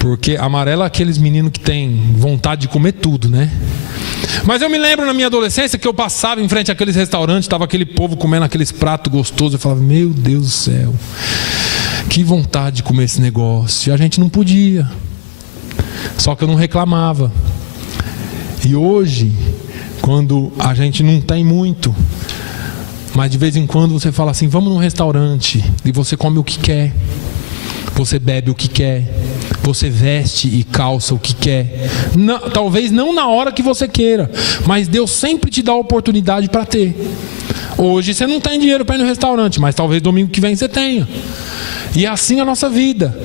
Porque amarelo é aqueles meninos que têm vontade de comer tudo, né? Mas eu me lembro na minha adolescência que eu passava em frente àqueles restaurantes, estava aquele povo comendo aqueles pratos gostosos. Eu falava, meu Deus do céu, que vontade de comer esse negócio. E a gente não podia. Só que eu não reclamava. E hoje, quando a gente não tem muito, Mas de vez em quando você fala assim: vamos num restaurante, e você come o que quer, você bebe o que quer, você veste e calça o que quer. Não, talvez não na hora que você queira, mas Deus sempre te dá a oportunidade para ter. Hoje você não tem dinheiro para ir no restaurante, mas talvez domingo que vem você tenha. E é assim a nossa vida.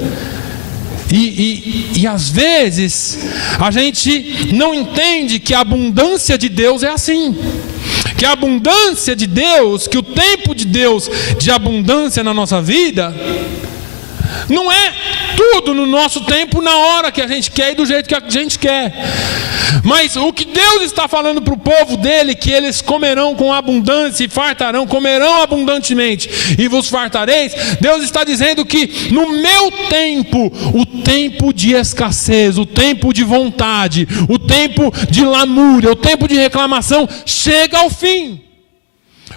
E às vezes a gente não entende que a abundância de Deus é assim. Que a abundância de Deus, que o tempo de Deus de abundância na nossa vida não é tudo no nosso tempo, na hora que a gente quer e do jeito que a gente quer. Mas o que Deus está falando para o povo dele, que eles comerão com abundância e fartarão, comerão abundantemente e vos fartareis, Deus está dizendo que no meu tempo, o tempo de escassez, o tempo de vontade, o tempo de lamúria, o tempo de reclamação chega ao fim.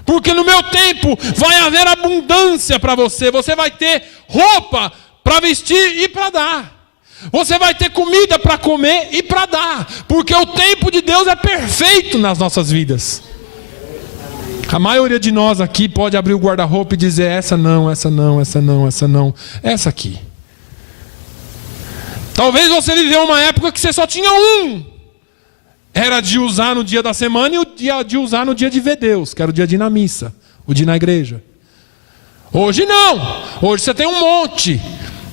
Porque no meu tempo vai haver abundância para você. Você vai ter roupa para vestir e para dar. Você vai ter comida para comer e para dar. Porque o tempo de Deus é perfeito nas nossas vidas. A maioria de nós aqui pode abrir o guarda-roupa e dizer: essa não, essa não, essa não, essa não, essa aqui. Talvez você viveu uma época que você só tinha um. Era de usar no dia da semana e o dia de usar no dia de ver Deus, que era o dia de ir na missa, o dia ir na igreja. Hoje não. Hoje você tem um monte.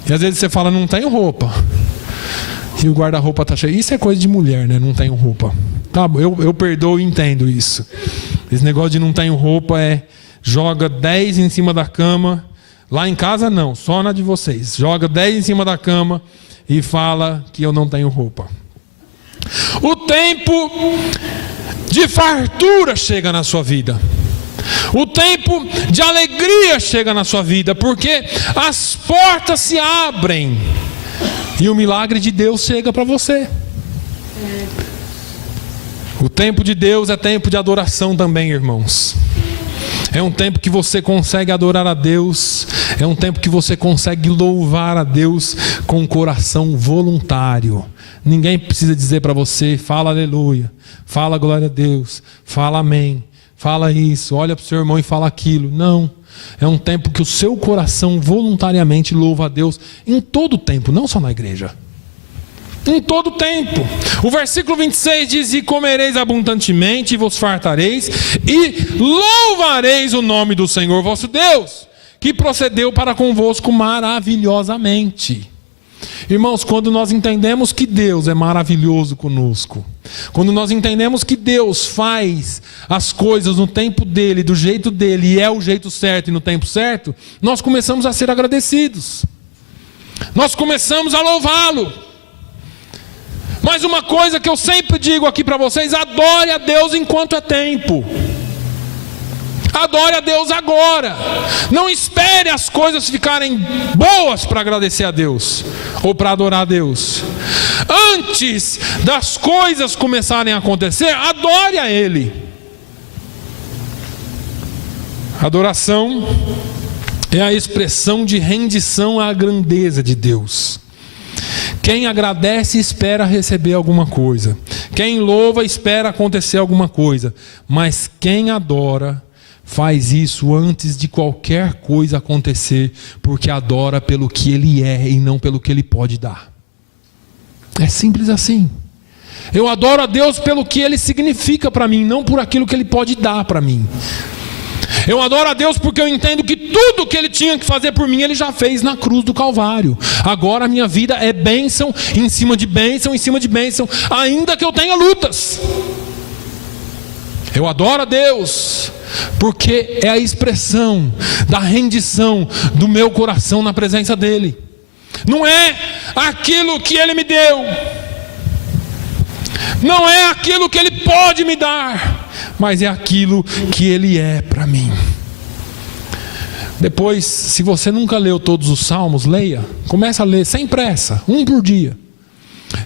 E às vezes você fala: não tenho roupa. E o guarda-roupa está cheio. Isso é coisa de mulher, né? Não tenho roupa. Tá, eu perdoo e entendo isso. Esse negócio de não tenho roupa é: joga 10 em cima da cama. Lá em casa não, só na de vocês. Joga 10 em cima da cama e fala que eu não tenho roupa. O tempo de fartura chega na sua vida. O tempo de alegria chega na sua vida, porque as portas se abrem e o milagre de Deus chega para você. O tempo de Deus é tempo de adoração também, irmãos. É um tempo que você consegue adorar a Deus. É um tempo que você consegue louvar a Deus com um coração voluntário. Ninguém precisa dizer para você: fala aleluia, fala glória a Deus, fala amém, fala isso, olha para o seu irmão e fala aquilo. Não. É um tempo que o seu coração voluntariamente louva a Deus em todo o tempo, não só na igreja. Em todo o tempo. O versículo 26 diz: e comereis abundantemente e vos fartareis e louvareis o nome do Senhor vosso Deus, que procedeu para convosco maravilhosamente. Irmãos, quando nós entendemos que Deus é maravilhoso conosco, quando nós entendemos que Deus faz as coisas no tempo dele, do jeito dele, e é o jeito certo e no tempo certo, nós começamos a ser agradecidos. Nós começamos a louvá-lo. Mas uma coisa que eu sempre digo aqui para vocês: adore a Deus enquanto é tempo. Adore a Deus agora. Não espere as coisas ficarem boas para agradecer a Deus ou para adorar a Deus. Antes das coisas começarem a acontecer, adore a Ele. Adoração é a expressão de rendição à grandeza de Deus. Quem agradece espera receber alguma coisa. Quem louva espera acontecer alguma coisa. Mas quem adora faz isso antes de qualquer coisa acontecer, porque adora pelo que Ele é e não pelo que Ele pode dar. É simples assim. Eu adoro a Deus pelo que Ele significa para mim, não por aquilo que Ele pode dar para mim. Eu adoro a Deus porque eu entendo que tudo que Ele tinha que fazer por mim, Ele já fez na cruz do Calvário. Agora a minha vida é bênção em cima de bênção, em cima de bênção, ainda que eu tenha lutas. Eu adoro a Deus porque é a expressão da rendição do meu coração na presença dEle. Não é aquilo que Ele me deu, não é aquilo que Ele pode me dar, mas é aquilo que Ele é para mim. Depois, se você nunca leu todos os salmos, leia. Começa a ler sem pressa, um por dia.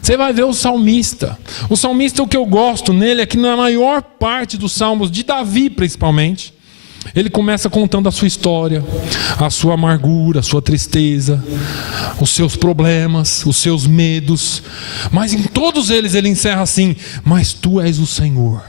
Você vai ver o salmista. O salmista, o que eu gosto nele é que na maior parte dos salmos, de Davi principalmente, ele começa contando a sua história, a sua amargura, a sua tristeza, os seus problemas, os seus medos. Mas em todos eles ele encerra assim: mas tu és o Senhor.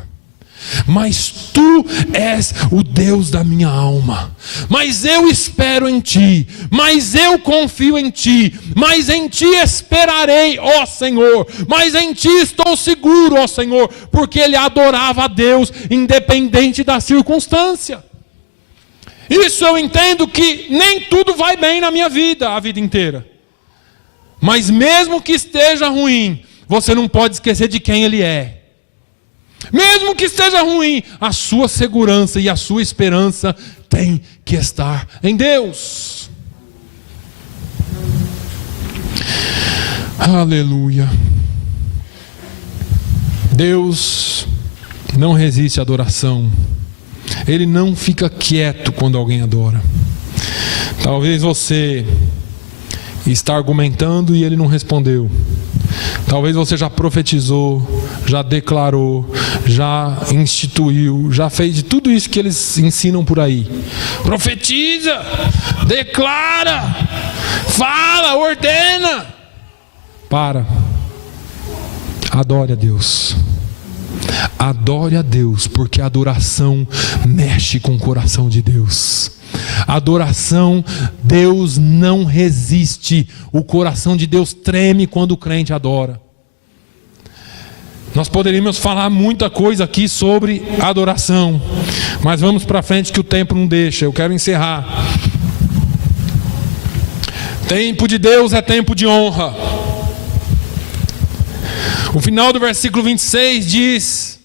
mas tu és o Deus da minha alma. Mas eu espero em ti, mas eu confio em ti, mas em ti esperarei, ó Senhor, mas em ti estou seguro, ó Senhor, porque ele adorava a Deus, independente da circunstância. Isso eu entendo que nem tudo vai bem na minha vida, a vida inteira. Mas mesmo que esteja ruim, você não pode esquecer de quem ele é. Mesmo que esteja ruim, a sua segurança e a sua esperança tem que estar em Deus. Aleluia. Deus não resiste à adoração. Ele não fica quieto quando alguém adora. Talvez você está argumentando e ele não respondeu. Talvez você já profetizou, já declarou, já instituiu, já fez de tudo isso que eles ensinam por aí. Profetiza, declara, fala, ordena. Para. Adore a Deus. Adore a Deus, porque a adoração mexe com o coração de Deus. Adoração, Deus não resiste. O coração de Deus treme quando o crente adora. Nós poderíamos falar muita coisa aqui sobre adoração, mas vamos para frente que o tempo não deixa. Eu quero encerrar. Tempo de Deus é tempo de honra. O final do versículo 26 diz: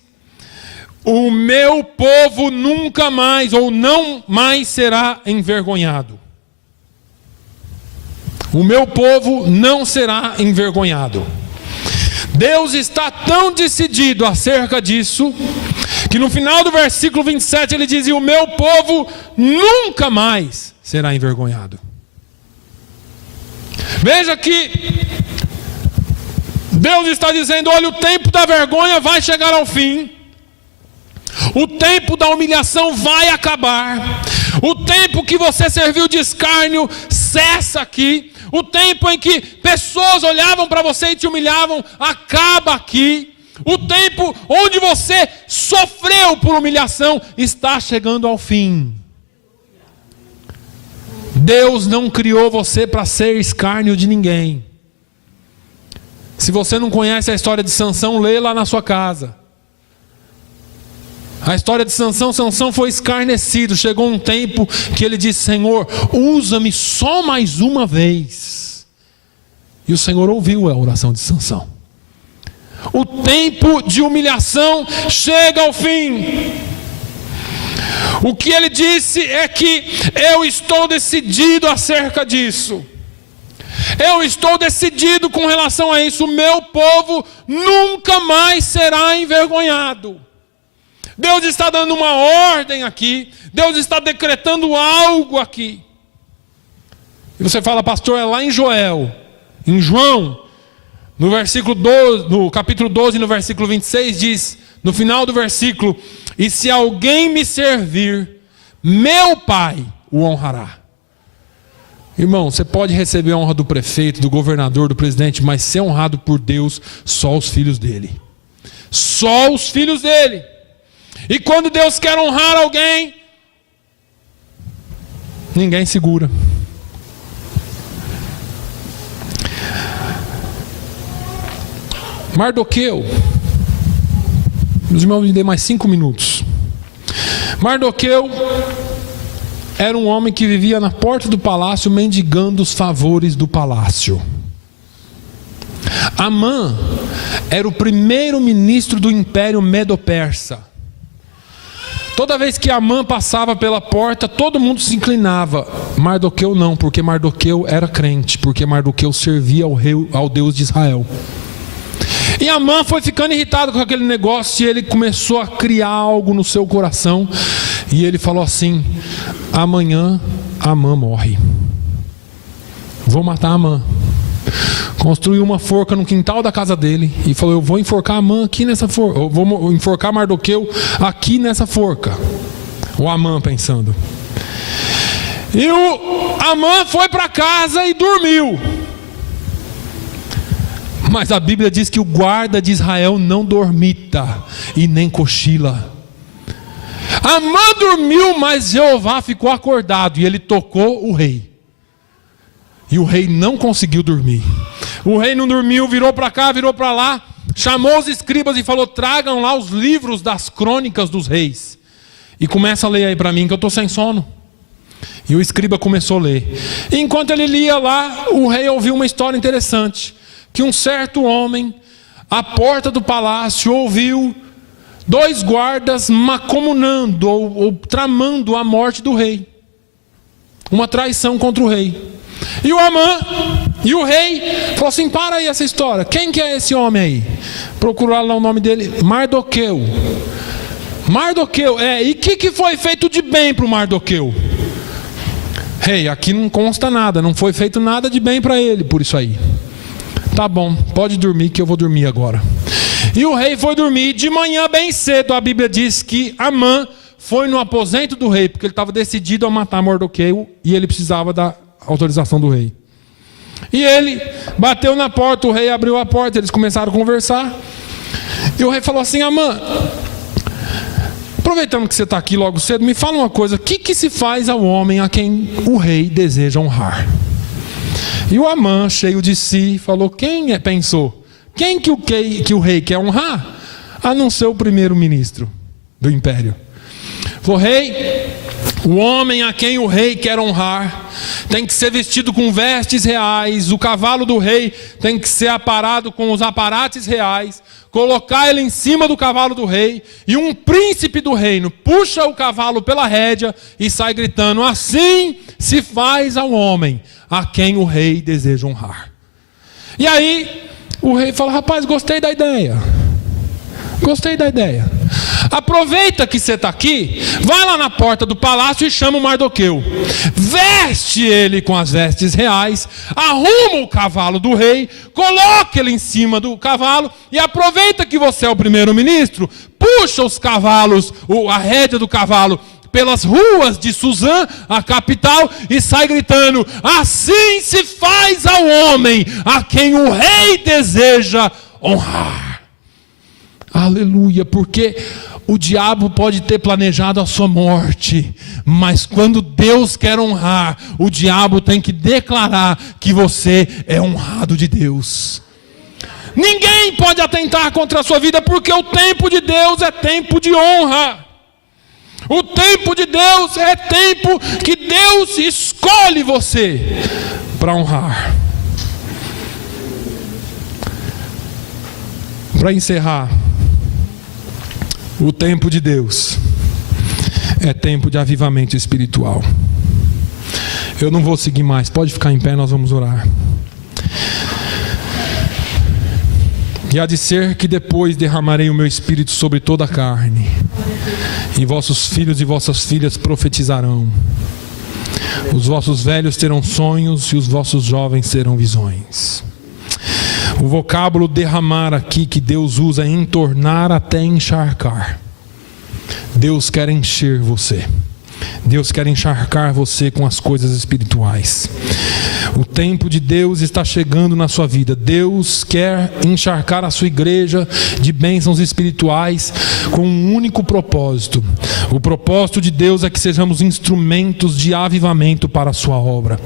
o meu povo nunca mais, ou não mais será envergonhado. O meu povo não será envergonhado. Deus está tão decidido acerca disso, que no final do versículo 27 ele diz: e o meu povo nunca mais será envergonhado. Veja que Deus está dizendo: olha, o tempo da vergonha vai chegar ao fim. O tempo da humilhação vai acabar. O tempo que você serviu de escárnio cessa aqui. O tempo em que pessoas olhavam para você e te humilhavam acaba aqui. O tempo onde você sofreu por humilhação está chegando ao fim. Deus não criou você para ser escárnio de ninguém. Se você não conhece a história de Sansão, lê lá na sua casa. A história de Sansão, Sansão foi escarnecido. Chegou um tempo que ele disse: Senhor, usa-me só mais uma vez. E o Senhor ouviu a oração de Sansão. O tempo de humilhação chega ao fim. O que ele disse é que eu estou decidido acerca disso. Eu estou decidido com relação a isso. O meu povo nunca mais será envergonhado. Deus está dando uma ordem aqui. Deus está decretando algo aqui. E você fala: pastor, é lá em Joel, em João, no versículo 12, no capítulo 12, no versículo 26, diz, no final do versículo: e se alguém me servir, meu Pai o honrará. Irmão, você pode receber a honra do prefeito, do governador, do presidente, mas ser honrado por Deus, só os filhos dele. Só os filhos dele. E quando Deus quer honrar alguém, ninguém segura. Mardoqueu. Os irmãos me dêem mais 5 minutos. Mardoqueu era um homem que vivia na porta do palácio, mendigando os favores do palácio. Amã era o primeiro ministro do Império Medo-Persa. Toda vez que Amã passava pela porta, todo mundo se inclinava. Mardoqueu não, porque Mardoqueu era crente, porque Mardoqueu servia ao Deus de Israel. E Amã foi ficando irritado com aquele negócio, e ele começou a criar algo no seu coração. E ele falou assim: amanhã Amã morre. Vou matar Amã. Construiu uma forca no quintal da casa dele e falou: eu vou enforcar Amã aqui nessa forca. Eu vou enforcar Mardoqueu aqui nessa forca. O Amã pensando. E o Amã foi para casa e dormiu. Mas a Bíblia diz que o guarda de Israel não dormita e nem cochila. Amã dormiu, mas Jeová ficou acordado e ele tocou o rei. E o rei não conseguiu dormir. O rei não dormiu, virou para cá, virou para lá, chamou os escribas e falou: tragam lá os livros das crônicas dos reis. E começa a ler aí para mim que eu estou sem sono. E o escriba começou a ler. E enquanto ele lia lá, o rei ouviu uma história interessante. Que um certo homem, à porta do palácio, ouviu 2 guardas macomunando ou tramando a morte do rei. Uma traição contra o rei. E o Amã e o rei falou assim: para aí essa história. Quem que é esse homem aí? Procuraram lá o nome dele: Mardoqueu. Mardoqueu, e o que foi feito de bem para o Mardoqueu? Rei, aqui não consta nada, não foi feito nada de bem para ele por isso aí. Tá bom, pode dormir que eu vou dormir agora. E o rei foi dormir. De manhã bem cedo a Bíblia diz que Amã foi no aposento do rei, porque ele estava decidido a matar Mardoqueu e ele precisava da autorização do rei. E ele bateu na porta, o rei abriu a porta, eles começaram a conversar. E o rei falou assim: Amã, aproveitando que você está aqui logo cedo, me fala uma coisa: o que se faz ao homem a quem o rei deseja honrar? E o Amã, cheio de si, falou: pensou, quem que o rei quer honrar? A não ser o primeiro-ministro do império. Falou: rei, o homem a quem o rei quer honrar tem que ser vestido com vestes reais, o cavalo do rei tem que ser aparado com os aparates reais, colocar ele em cima do cavalo do rei, e um príncipe do reino puxa o cavalo pela rédea e sai gritando: assim se faz ao homem a quem o rei deseja honrar. E aí o rei fala: rapaz, gostei da ideia. Aproveita que você está aqui, vai lá na porta do palácio e chama o Mardoqueu. Veste ele com as vestes reais, arruma o cavalo do rei, coloca ele em cima do cavalo e aproveita que você é o primeiro-ministro, puxa os cavalos, a rédea do cavalo pelas ruas de Suzã, a capital, e sai gritando: assim se faz ao homem a quem o rei deseja honrar. Aleluia, porque o diabo pode ter planejado a sua morte, mas quando Deus quer honrar, o diabo tem que declarar que você é honrado de Deus. Ninguém pode atentar contra a sua vida, porque o tempo de Deus é tempo de honra. O tempo de Deus é tempo que Deus escolhe você para honrar. Para encerrar, o tempo de Deus é tempo de avivamento espiritual. Eu não vou seguir mais, pode ficar em pé, nós vamos orar. E há de ser que depois derramarei o meu espírito sobre toda a carne, e vossos filhos e vossas filhas profetizarão, os vossos velhos terão sonhos e os vossos jovens terão visões. O vocábulo derramar aqui que Deus usa é entornar até encharcar. Deus quer encher você. Deus quer encharcar você com as coisas espirituais. O tempo de Deus está chegando na sua vida. Deus quer encharcar a sua igreja de bênçãos espirituais com um único propósito. O propósito de Deus é que sejamos instrumentos de avivamento para a sua obra.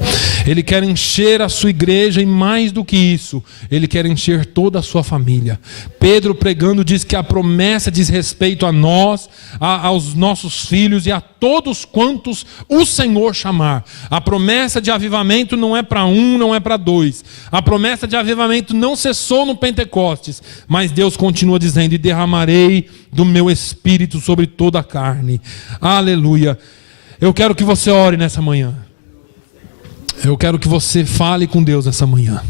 Ele quer encher a sua igreja e, mais do que isso, Ele quer encher toda a sua família. Pedro, pregando, diz que a promessa diz respeito a nós, aos nossos filhos e a todos quantos o Senhor chamar. A promessa de avivamento não é para um, não é para dois. A promessa de avivamento não cessou no Pentecostes, mas Deus continua dizendo: e derramarei do meu espírito sobre toda a carne. Aleluia. Eu quero que você ore nessa manhã. Eu quero que você fale com Deus nessa manhã.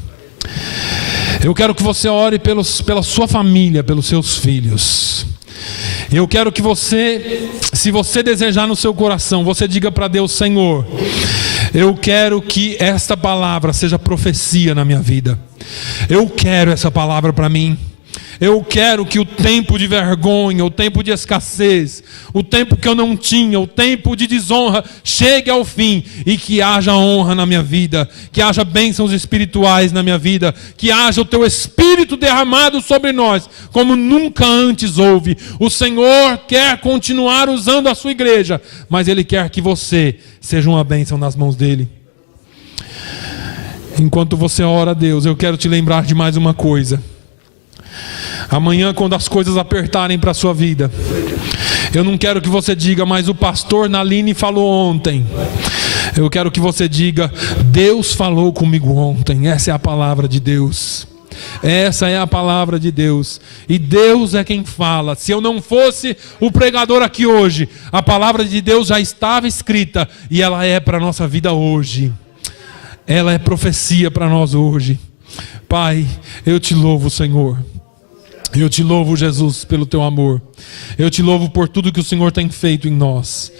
Eu quero que você ore pela sua família, pelos seus filhos. Eu quero que você, se você desejar no seu coração, você diga para Deus: Senhor, eu quero que esta palavra seja profecia na minha vida. Eu quero essa palavra para mim. Eu quero que o tempo de vergonha, o tempo de escassez, o tempo que eu não tinha, o tempo de desonra chegue ao fim e que haja honra na minha vida, que haja bênçãos espirituais na minha vida, que haja o teu Espírito derramado sobre nós, como nunca antes houve. O Senhor quer continuar usando a sua igreja, mas Ele quer que você seja uma bênção nas mãos dEle. Enquanto você ora a Deus, eu quero te lembrar de mais uma coisa. Amanhã, quando as coisas apertarem para a sua vida, eu não quero que você diga, mas o pastor Naline falou ontem. Eu quero que você diga, Deus falou comigo ontem. Essa é a palavra de Deus. Essa é a palavra de Deus. E Deus é quem fala. Se eu não fosse o pregador aqui hoje, a palavra de Deus já estava escrita e ela é para a nossa vida hoje. Ela é profecia para nós hoje. Pai, eu te louvo, Senhor. Eu te louvo, Jesus, pelo teu amor. Eu te louvo por tudo que o Senhor tem feito em nós.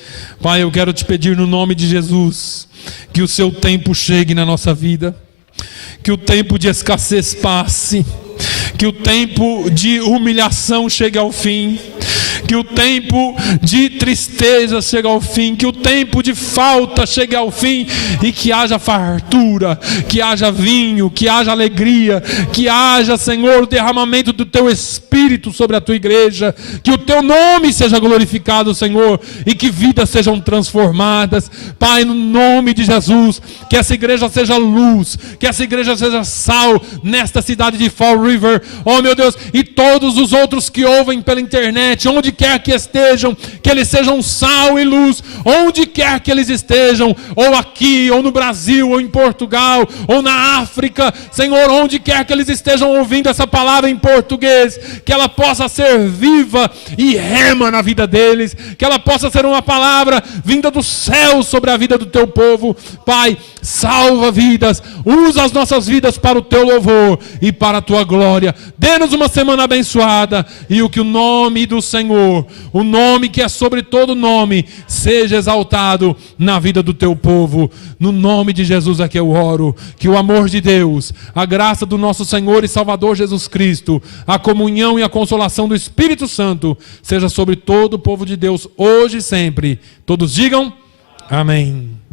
Pai, eu quero te pedir no nome de Jesus, que o seu tempo chegue na nossa vida, que o tempo de escassez passe, que o tempo de humilhação chegue ao fim, que o tempo de tristeza chegue ao fim, que o tempo de falta chegue ao fim e que haja fartura, que haja vinho, que haja alegria, que haja, Senhor, o derramamento do teu Espírito sobre a tua igreja, que o teu nome seja glorificado, Senhor, e que vidas sejam transformadas. Pai, no nome de Jesus, que essa igreja seja luz, que essa igreja seja sal nesta cidade de Fall River, oh meu Deus, e todos os outros que ouvem pela internet, onde quer que estejam, que eles sejam sal e luz, onde quer que eles estejam, ou aqui, ou no Brasil, ou em Portugal, ou na África, Senhor, onde quer que eles estejam ouvindo essa palavra em português, que ela possa ser viva e rema na vida deles, que ela possa ser uma palavra vinda do céu sobre a vida do teu povo. Pai, salva vidas, usa as nossas vidas para o teu louvor e para a tua glória. Dê-nos uma semana abençoada e o que o nome do Senhor, o nome que é sobre todo nome, seja exaltado na vida do teu povo. No nome de Jesus é que eu oro. Que o amor de Deus, a graça do nosso Senhor e Salvador Jesus Cristo, a comunhão e a consolação do Espírito Santo seja sobre todo o povo de Deus hoje e sempre. Todos digam amém.